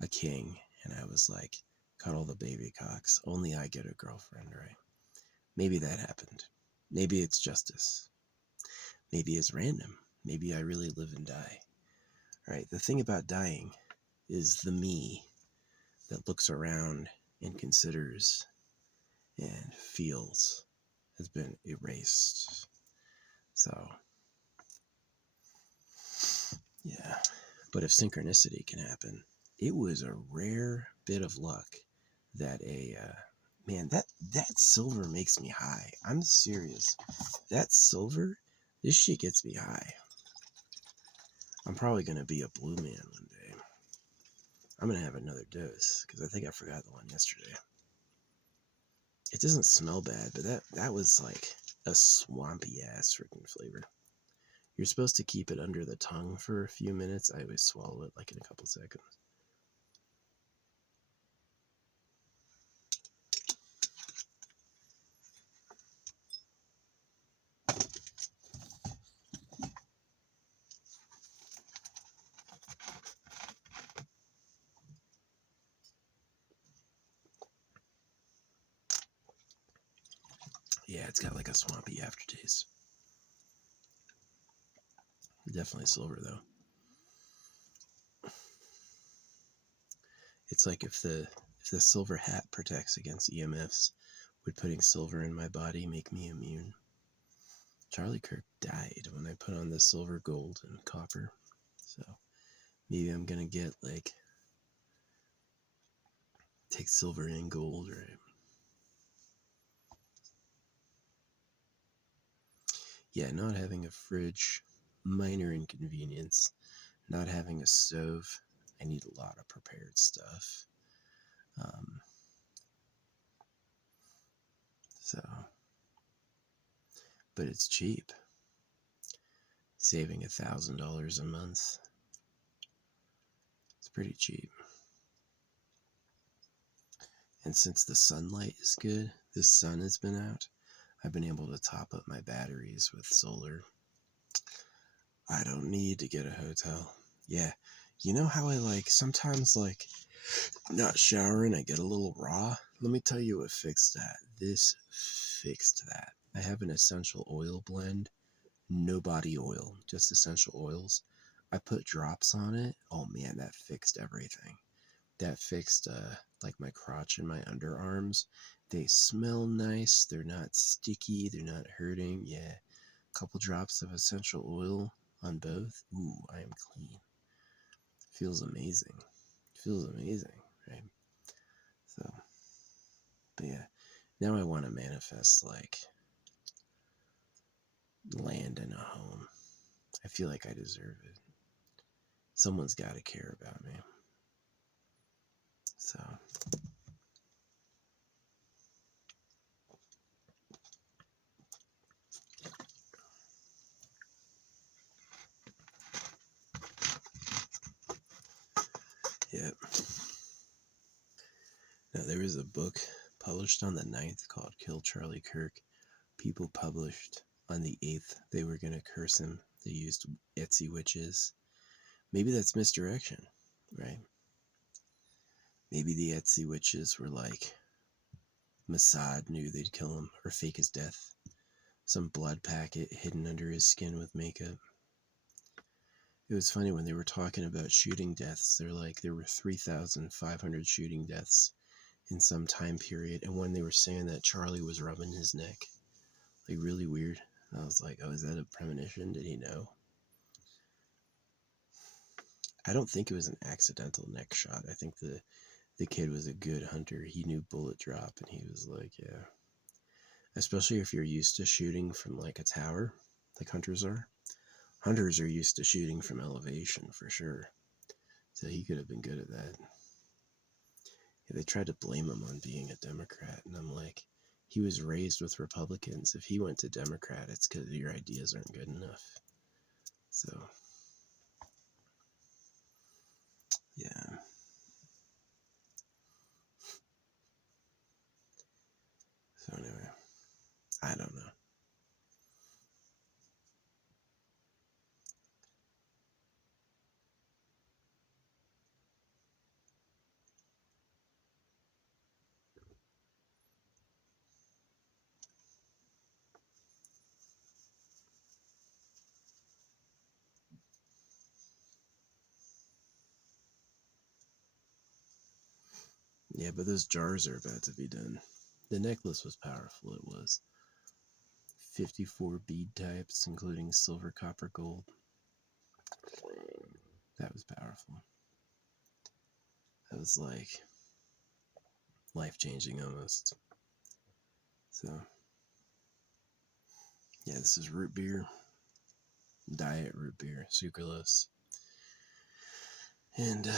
a king and I was like, cuddle the baby cocks. Only I get a girlfriend, right? Maybe that happened. Maybe it's justice. Maybe it's random. Maybe I really live and die. Right? The thing about dying is the me that looks around and considers and feels has been erased. So, yeah. But if synchronicity can happen, it was a rare bit of luck that man, that silver makes me high. I'm serious. That silver, this shit gets me high. I'm probably gonna be a blue man one day. I'm gonna have another dose because I think I forgot the one yesterday. It doesn't smell bad, but that was like a swampy ass freaking flavor. You're supposed to keep it under the tongue for a few minutes. I always swallow it like in a couple seconds. Yeah, it's got like a swampy aftertaste. Definitely silver though. It's like if the silver hat protects against EMFs, would putting silver in my body make me immune? Charlie Kirk died when I put on the silver, gold, and copper. So maybe I'm gonna get like take silver and gold, right? Yeah, not having a fridge, minor inconvenience. Not having a stove, I need a lot of prepared stuff. So, but it's cheap. Saving $1,000 a month. It's pretty cheap. And since the sunlight is good, the sun has been out, I've been able to top up my batteries with solar. I don't need to get a hotel. Yeah, you know how I sometimes not showering, I get a little raw? Let me tell you what fixed that. This fixed that. I have an essential oil blend, no body oil, just essential oils. I put drops on it. Oh man, that fixed everything. That fixed my crotch and my underarms. They smell nice. They're not sticky. They're not hurting. Yeah, a couple drops of essential oil on both. Ooh, I am clean. Feels amazing. Feels amazing, right? So, but yeah, now I want to manifest land and a home. I feel like I deserve it. Someone's got to care about me. So, yeah. Now, there was a book published on the 9th called Kill Charlie Kirk. People published on the 8th they were going to curse him. They used Etsy witches. Maybe that's misdirection, right? Maybe the Etsy witches were like, Mossad knew they'd kill him or fake his death. Some blood packet hidden under his skin with makeup. It was funny when they were talking about shooting deaths. They're like, there were 3,500 shooting deaths in some time period. And when they were saying that, Charlie was rubbing his neck. Like, really weird. And I was like, oh, is that a premonition? Did he know? I don't think it was an accidental neck shot. I think the kid was a good hunter. He knew bullet drop, and he was like, yeah. Especially if you're used to shooting from like a tower, like hunters are. Hunters are used to shooting from elevation for sure. So he could have been good at that. Yeah, they tried to blame him on being a Democrat, and I'm like, he was raised with Republicans. If he went to Democrat, it's because your ideas aren't good enough. So, yeah. So anyway, I don't know. Yeah, but those jars are about to be done. The necklace was powerful. It was 54 bead types, including silver, copper, gold. That was powerful. That was like life changing almost. So, yeah, this is root beer, diet root beer, sucralose. And,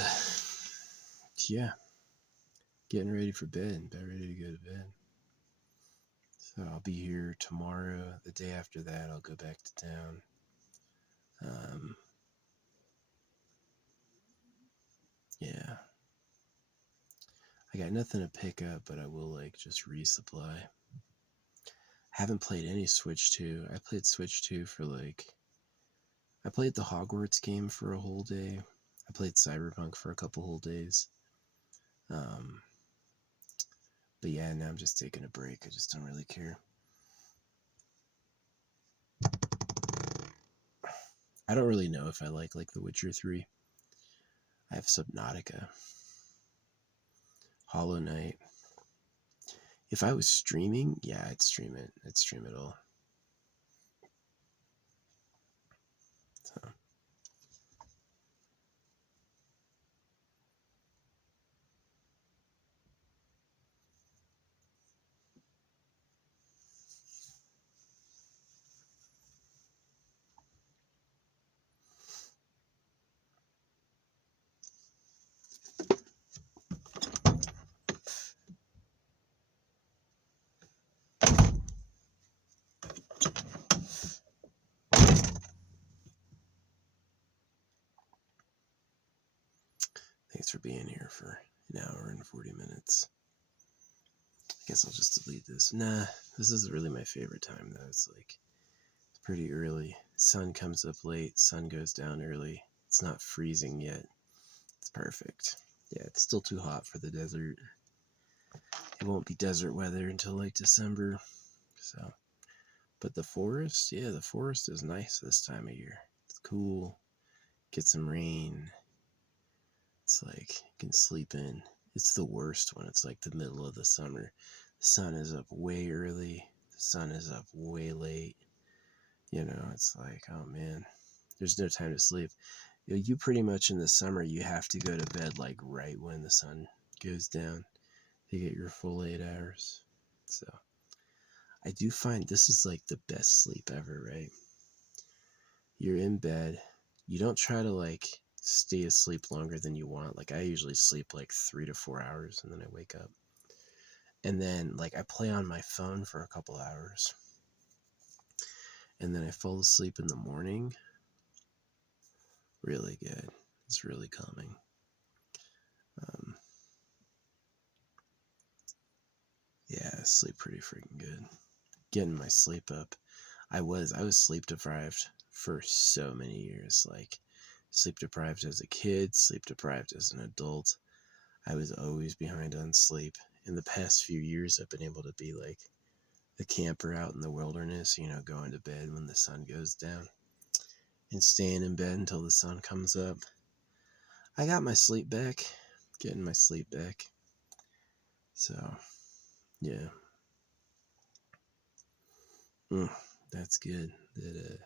yeah, getting ready for bed. About ready to go to bed. So I'll be here tomorrow. The day after that, I'll go back to town. Yeah. I got nothing to pick up, but I will just resupply. Haven't played any Switch 2. I played Switch 2 for I played the Hogwarts game for a whole day. I played Cyberpunk for a couple whole days. But yeah, now I'm just taking a break. I just don't really care. I don't really know if I like The Witcher 3. I have Subnautica, Hollow Knight. If I was streaming, yeah, I'd stream it. I'd stream it all. So. for being here for an hour and 40 minutes. I guess I'll just delete this. Nah, this isn't really my favorite time though. It's pretty early. Sun comes up late, sun goes down early. It's not freezing yet. It's perfect. Yeah, it's still too hot for the desert. It won't be desert weather until like December. So, but the forest, yeah, the forest is nice this time of year. It's cool. Get some rain. It's like you can sleep in. It's the worst when it's like the middle of the summer. The sun is up way early. The sun is up way late. It's like, oh man, there's no time to sleep. You pretty much in the summer, you have to go to bed like right when the sun goes down to get your full 8 hours. So I do find this is like the best sleep ever, right? You're in bed. You don't try to like stay asleep longer than you want. Like I usually sleep like 3 to 4 hours and then I wake up. And then like I play on my phone for a couple hours. And then I fall asleep in the morning. Really good. It's really calming. Yeah, I sleep pretty freaking good. Getting my sleep up. I was sleep deprived for so many years. Like sleep deprived as a kid, sleep deprived as an adult. I was always behind on sleep. In the past few years, I've been able to be like a camper out in the wilderness, going to bed when the sun goes down and staying in bed until the sun comes up. I got my sleep back, getting my sleep back. So, yeah. That's good. That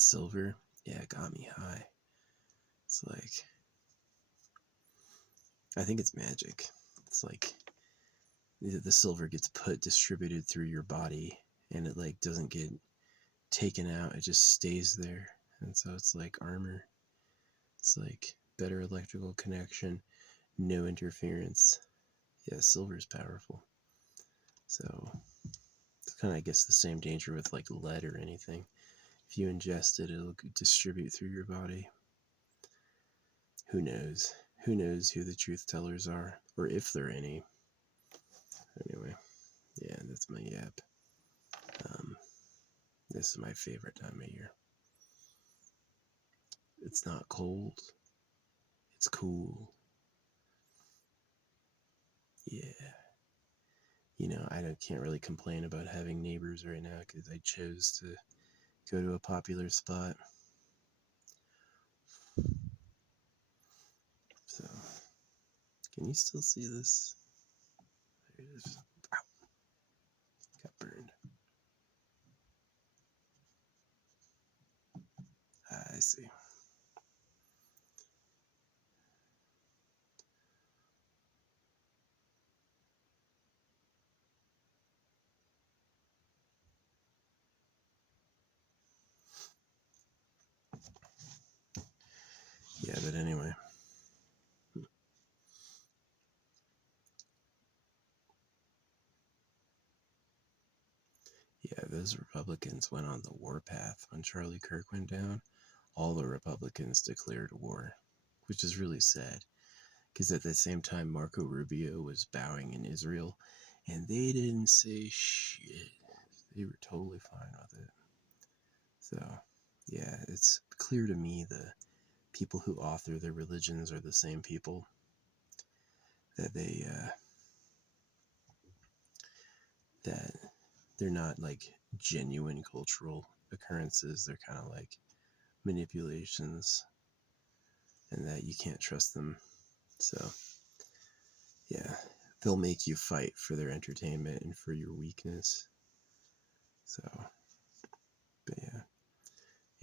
silver, yeah, got me high. It's like, I think it's magic. It's like the silver gets distributed through your body and it like doesn't get taken out. It just stays there. And so it's like armor. It's like better electrical connection, no interference. Yeah, silver's powerful. So it's kind of, I guess, the same danger with like lead or anything. If you ingest it, it'll distribute through your body. Who knows? Who knows who the truth tellers are, or if there are any. Anyway, yeah, that's my yap. This is my favorite time of year. It's not cold. It's cool. Yeah. I can't really complain about having neighbors right now because I chose to go to a popular spot. So, can you still see this? There it is. Ow. Got burned. I see. Yeah, but anyway. Yeah, those Republicans went on the warpath when Charlie Kirk went down. All the Republicans declared war, which is really sad. Because at the same time, Marco Rubio was bowing in Israel, and they didn't say shit. They were totally fine with it. So, yeah, it's clear to me the people who author their religions are the same people that that they're not like genuine cultural occurrences. They're kind of like manipulations, and that you can't trust them. So, yeah, they'll make you fight for their entertainment and for your weakness. So, but yeah.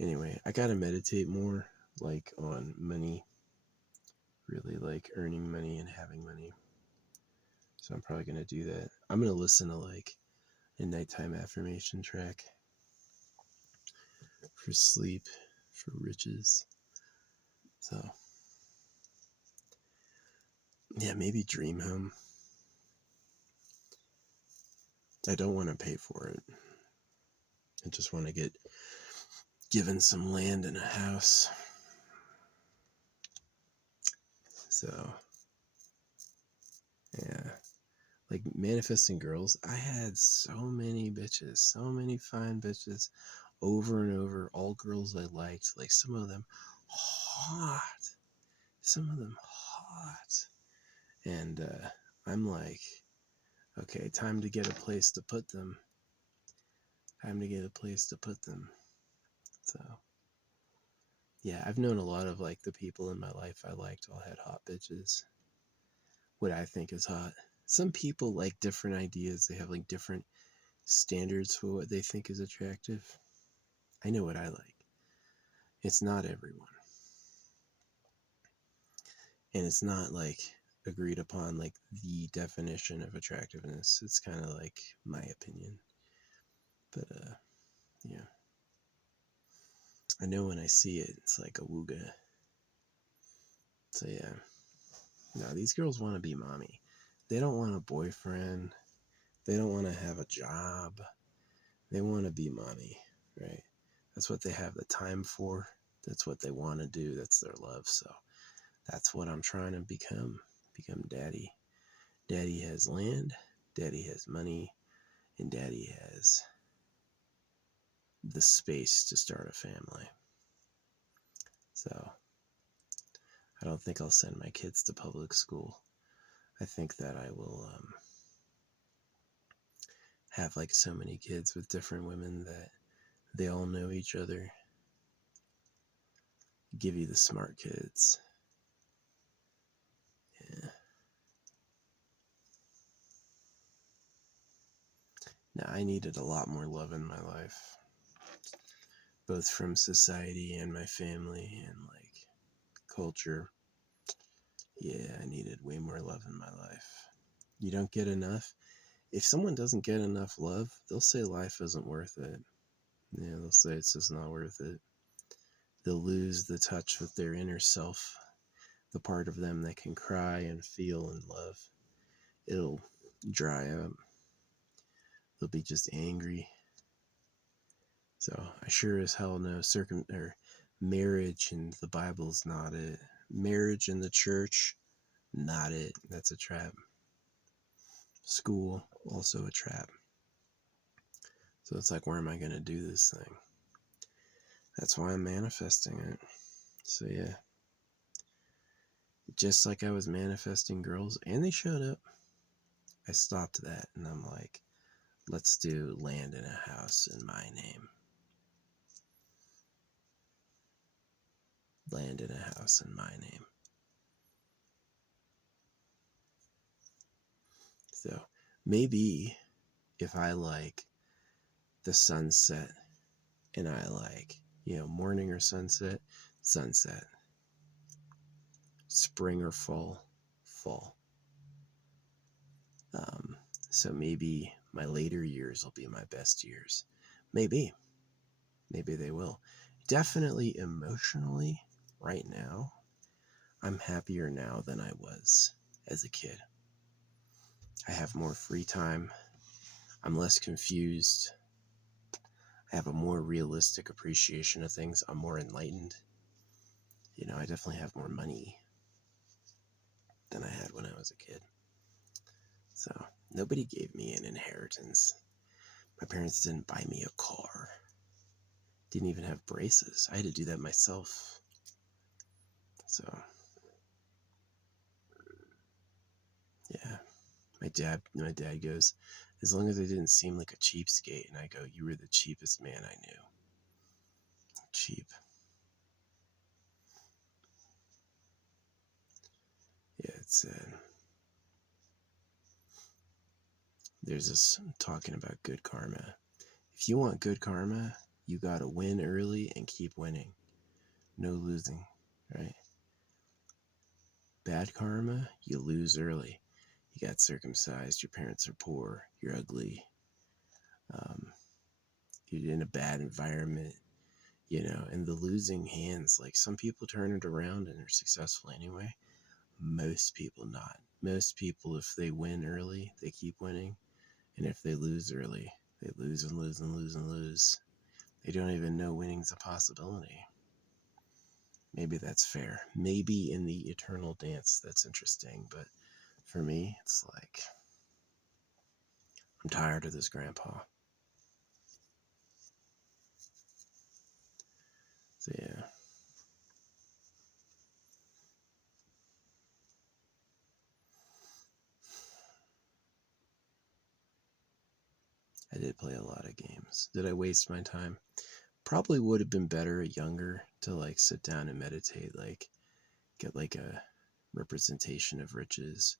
Anyway, I gotta meditate more, like on money, really like earning money and having money. So I'm probably gonna do that. I'm gonna listen to like a nighttime affirmation track for sleep, for riches. So yeah, maybe dream home. I don't want to pay for it. I just want to get given some land and a house. So, yeah. Like manifesting girls, I had so many bitches, so many fine bitches over and over, all girls I liked, like some of them hot, some of them hot. And I'm like, okay, time to get a place to put them. Time to get a place to put them. So, yeah, I've known a lot of like the people in my life I liked all had hot bitches. What I think is hot. Some people like different ideas, they have like different standards for what they think is attractive. I know what I like. It's not everyone. And it's not like agreed upon like the definition of attractiveness. It's kind of like my opinion. But yeah. I know when I see it, it's like a wooga. So yeah. No, these girls want to be mommy. They don't want a boyfriend. They don't want to have a job. They want to be mommy, right? That's what they have the time for. That's what they want to do. That's their love. So that's what I'm trying to become. Become daddy. Daddy has land. Daddy has money. And daddy has the space to start a family. So I don't think I'll send my kids to public school. I think that I will have like so many kids with different women that they all know each other. Give you the smart kids. Yeah. Now I needed a lot more love in my life, both from society and my family and like culture. Yeah, I needed way more love in my life. You don't get enough. If someone doesn't get enough love, they'll say life isn't worth it. Yeah, they'll say it's just not worth it. They'll lose the touch with their inner self, the part of them that can cry and feel and love. It'll dry up. They'll be just angry. So I sure as hell know marriage in the Bible's not it. Marriage in the church, not it. That's a trap. School, also a trap. So it's like, where am I going to do this thing? That's why I'm manifesting it. So yeah. Just like I was manifesting girls, and they showed up, I stopped that and I'm like, let's do land in a house in my name. Land in a house in my name. So maybe if I like the sunset and I like, morning or sunset, sunset, spring or fall, fall. So maybe my later years will be my best years. Maybe they will. Definitely emotionally, right now, I'm happier now than I was as a kid. I have more free time. I'm less confused. I have a more realistic appreciation of things. I'm more enlightened. I definitely have more money than I had when I was a kid. So nobody gave me an inheritance. My parents didn't buy me a car. Didn't even have braces. I had to do that myself. So yeah, my dad goes, as long as I didn't seem like a cheapskate, and I go, you were the cheapest man I knew. Cheap. Yeah, it's there's this talking about good karma. If you want good karma, you gotta win early and keep winning. No losing, right? Bad karma, you lose early. You got circumcised, your parents are poor, you're ugly, um, you're in a bad environment, and the losing hands, like some people turn it around and are successful anyway. Most people not. Most people, if they win early, they keep winning. And if they lose early, they lose and lose and lose and lose. They don't even know winning's a possibility. Maybe that's fair. Maybe in the eternal dance that's interesting, but for me, it's like I'm tired of this, Grandpa. So yeah. I did play a lot of games. Did I waste my time? Probably would have been better younger to like sit down and meditate, like get like a representation of riches,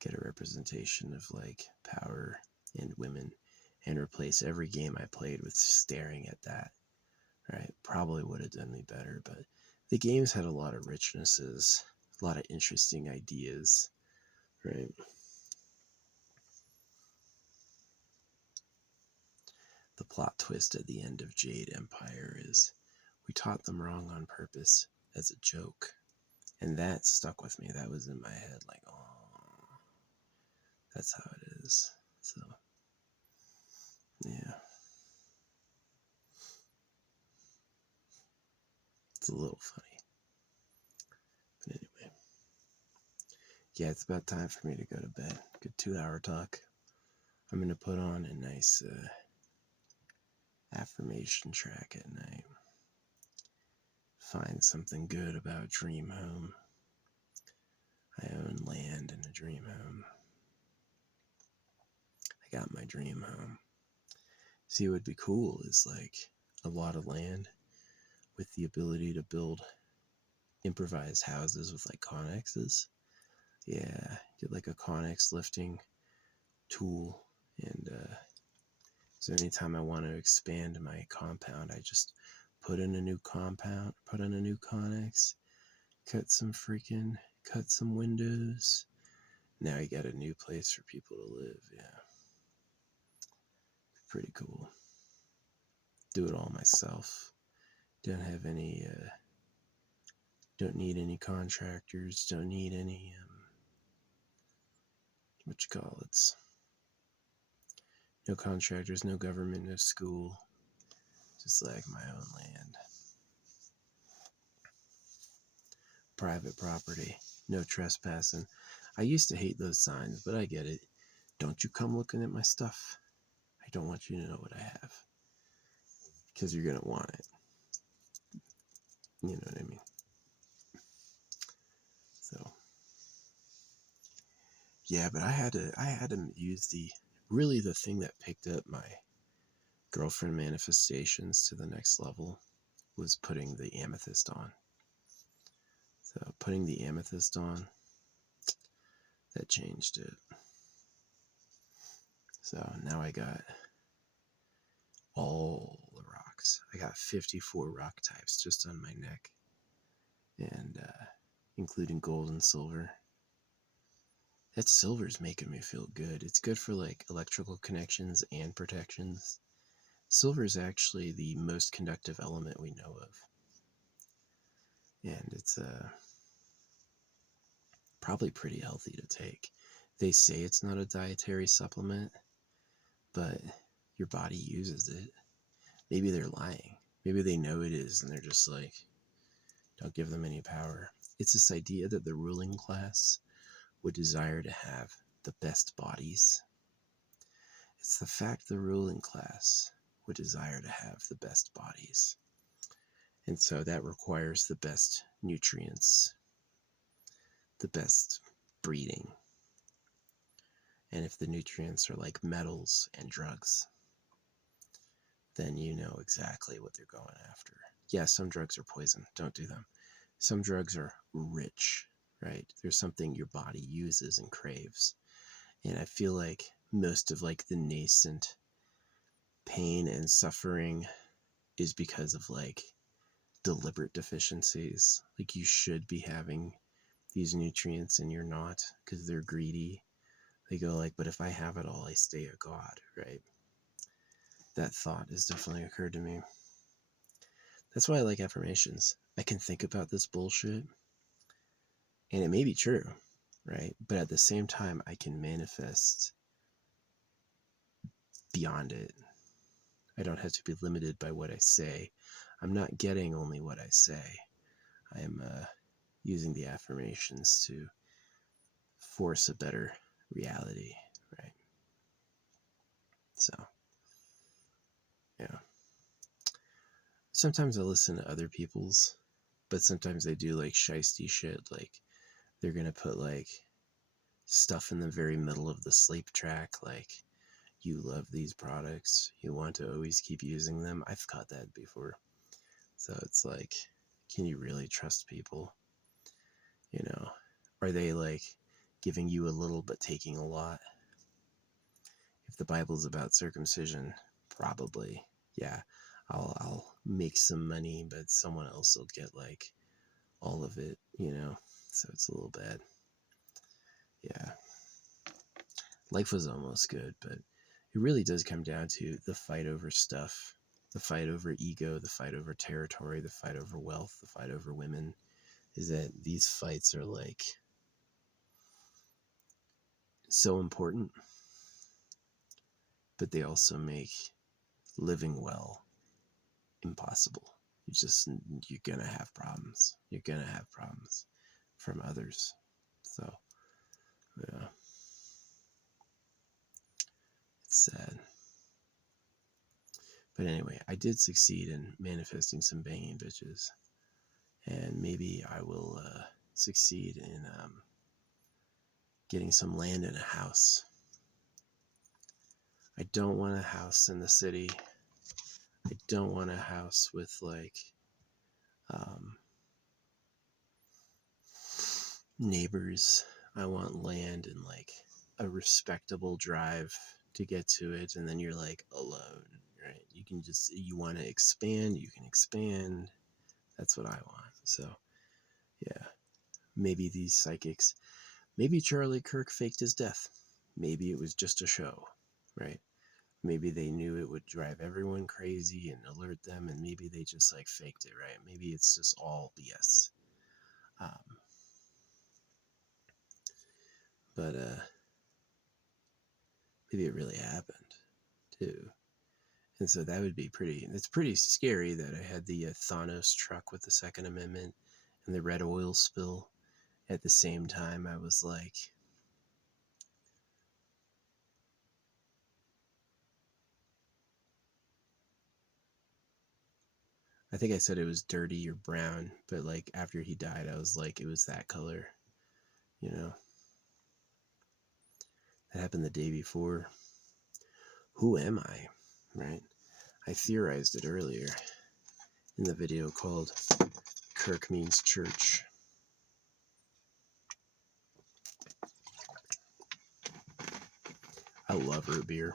get a representation of like power and women, and replace every game I played with staring at that. Right? Probably would have done me better, but the games had a lot of richnesses, a lot of interesting ideas, right? The plot twist at the end of Jade Empire is we taught them wrong on purpose as a joke. And that stuck with me. That was in my head, like, oh, that's how it is. So, yeah, it's a little funny. But anyway, yeah, it's about time for me to go to bed. Good 2 hour talk. I'm going to put on a nice affirmation track at night. Find something good about Dream Home. I own land in a dream home. I got my dream home. See, what would be cool is like a lot of land with the ability to build improvised houses with like connexes. Yeah, get like a connex lifting tool, and so anytime I want to expand my compound, I just put in a new compound, put in a new connex, cut some windows. Now you got a new place for people to live. Yeah, pretty cool. Do it all myself. Don't have any. Don't need any contractors. Don't need any. What you call it? No contractors, no government, no school. Just like my own land. Private property. No trespassing. I used to hate those signs, but I get it. Don't you come looking at my stuff. I don't want you to know what I have. Because you're going to want it. You know what I mean? So, yeah, but I had to use the thing that picked up my girlfriend manifestations to the next level was putting the amethyst on. So putting the amethyst on, that changed it. So now I got all the rocks. I got 54 rock types just on my neck, and including gold and silver. That silver's making me feel good. It's good for like electrical connections and protections. Silver is actually the most conductive element we know of, and it's probably pretty healthy to take. They say it's not a dietary supplement, but your body uses it. Maybe they're lying. Maybe they know it is, and they're just like, don't give them any power. It's this idea that the ruling class would desire to have the best bodies. It's the fact the ruling class would desire to have the best bodies. And so that requires the best nutrients, the best breeding. And if the nutrients are like metals and drugs, then you know exactly what they're going after. Yeah, some drugs are poison. Don't do them. Some drugs are rich, right? There's something your body uses and craves. And I feel like most of like the nascent pain and suffering is because of like deliberate deficiencies. Like you should be having these nutrients and you're not because they're greedy. They go like, but if I have it all, I stay a god, right? That thought has definitely occurred to me. That's why I like affirmations. I can think about this bullshit and it may be true, right? But at the same time, I can manifest beyond it. I don't have to be limited by what I say. I'm not getting only what I say. I am using the affirmations to force a better reality, right? So, yeah. Sometimes I listen to other people's, but sometimes they do like shiesty shit. Like they're gonna put like stuff in the very middle of the sleep track, like you love these products, you want to always keep using them. I've caught that before. So it's like, can you really trust people? You know, are they like giving you a little but taking a lot? If the Bible's about circumcision, probably, yeah, I'll make some money, but someone else will get like all of it, you know? So it's a little bad. Yeah. Life was almost good, but it really does come down to the fight over stuff, the fight over ego, the fight over territory, the fight over wealth, the fight over women. Is that these fights are like so important, but they also make living well impossible. You're gonna have problems. You're gonna have problems from others. So yeah, it's sad. But anyway, I did succeed in manifesting some banging bitches, and maybe I will succeed in getting some land and a house. I don't want a house in the city. I don't want a house with like neighbors. I want land and like a respectable drive to get to it, and then you're like alone, right? You want to expand, you can expand. That's what I want. So yeah, maybe these psychics, maybe Charlie Kirk faked his death. Maybe it was just a show, right? Maybe they knew it would drive everyone crazy and alert them, and maybe they just like faked it, right? Maybe it's just all BS. Um, but maybe it really happened too. And so that would be it's pretty scary that I had the Thanos truck with the Second Amendment and the red oil spill at the same time. I was like, I think I said it was dirty or brown, but like after he died, I was like, it was that color, you know? That happened the day before. Who am I, right? I theorized it earlier in the video called Kirk Means Church. I love root beer,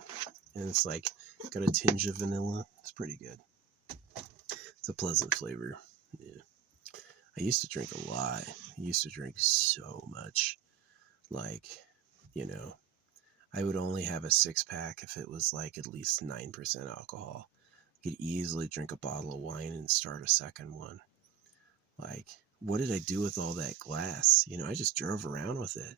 and it's like got a tinge of vanilla. It's pretty good. It's a pleasant flavor. Yeah. I used to drink a lot. I used to drink so much. Like, you know, I would only have a 6-pack if it was like at least 9% alcohol. I could easily drink a bottle of wine and start a second one. Like, what did I do with all that glass? You know, I just drove around with it.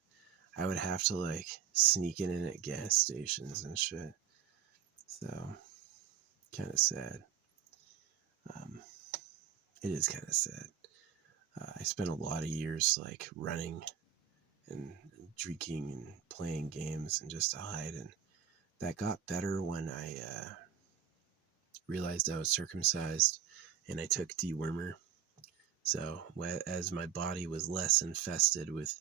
I would have to like sneak it in at gas stations and shit. So, kind of sad. It is kind of sad. I spent a lot of years like running and drinking and playing games and just to hide, and that got better when I realized I was circumcised and I took dewormer. So as my body was less infested with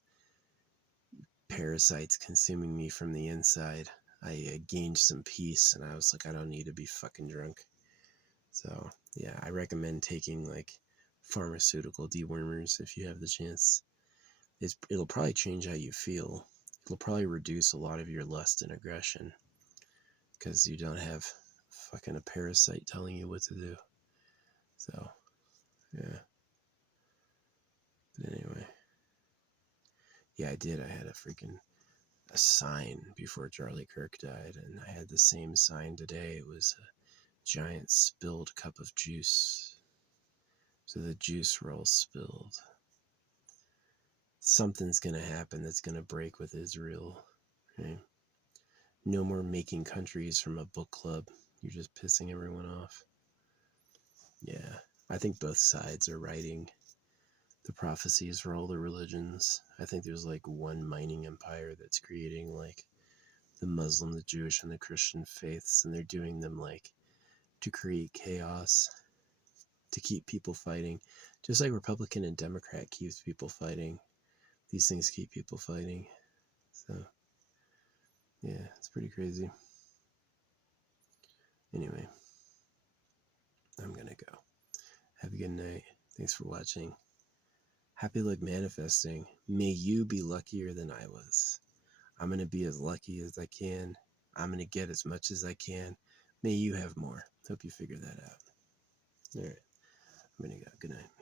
parasites consuming me from the inside, I gained some peace, and I was like, I don't need to be fucking drunk. So yeah, I recommend taking like pharmaceutical dewormers if you have the chance. It'll probably change how you feel. It'll probably reduce a lot of your lust and aggression because you don't have fucking a parasite telling you what to do. So yeah. But anyway, yeah, I did. I had a sign before Charlie Kirk died, and I had the same sign today. It was a giant spilled cup of juice. So the juice were all spilled. Something's gonna happen that's gonna break with Israel. Right? No more making countries from a book club. You're just pissing everyone off. Yeah, I think both sides are writing the prophecies for all the religions. I think there's like one mining empire that's creating like the Muslim, the Jewish, and the Christian faiths, and they're doing them like to create chaos, to keep people fighting, just like Republican and Democrat keeps people fighting. These things keep people fighting. So yeah, it's pretty crazy. Anyway, I'm gonna go. Have a good night. Thanks for watching. Happy luck manifesting. May you be luckier than I was. I'm going to be as lucky as I can. I'm going to get as much as I can. May you have more. Hope you figure that out. All right. I'm going to go. Good night.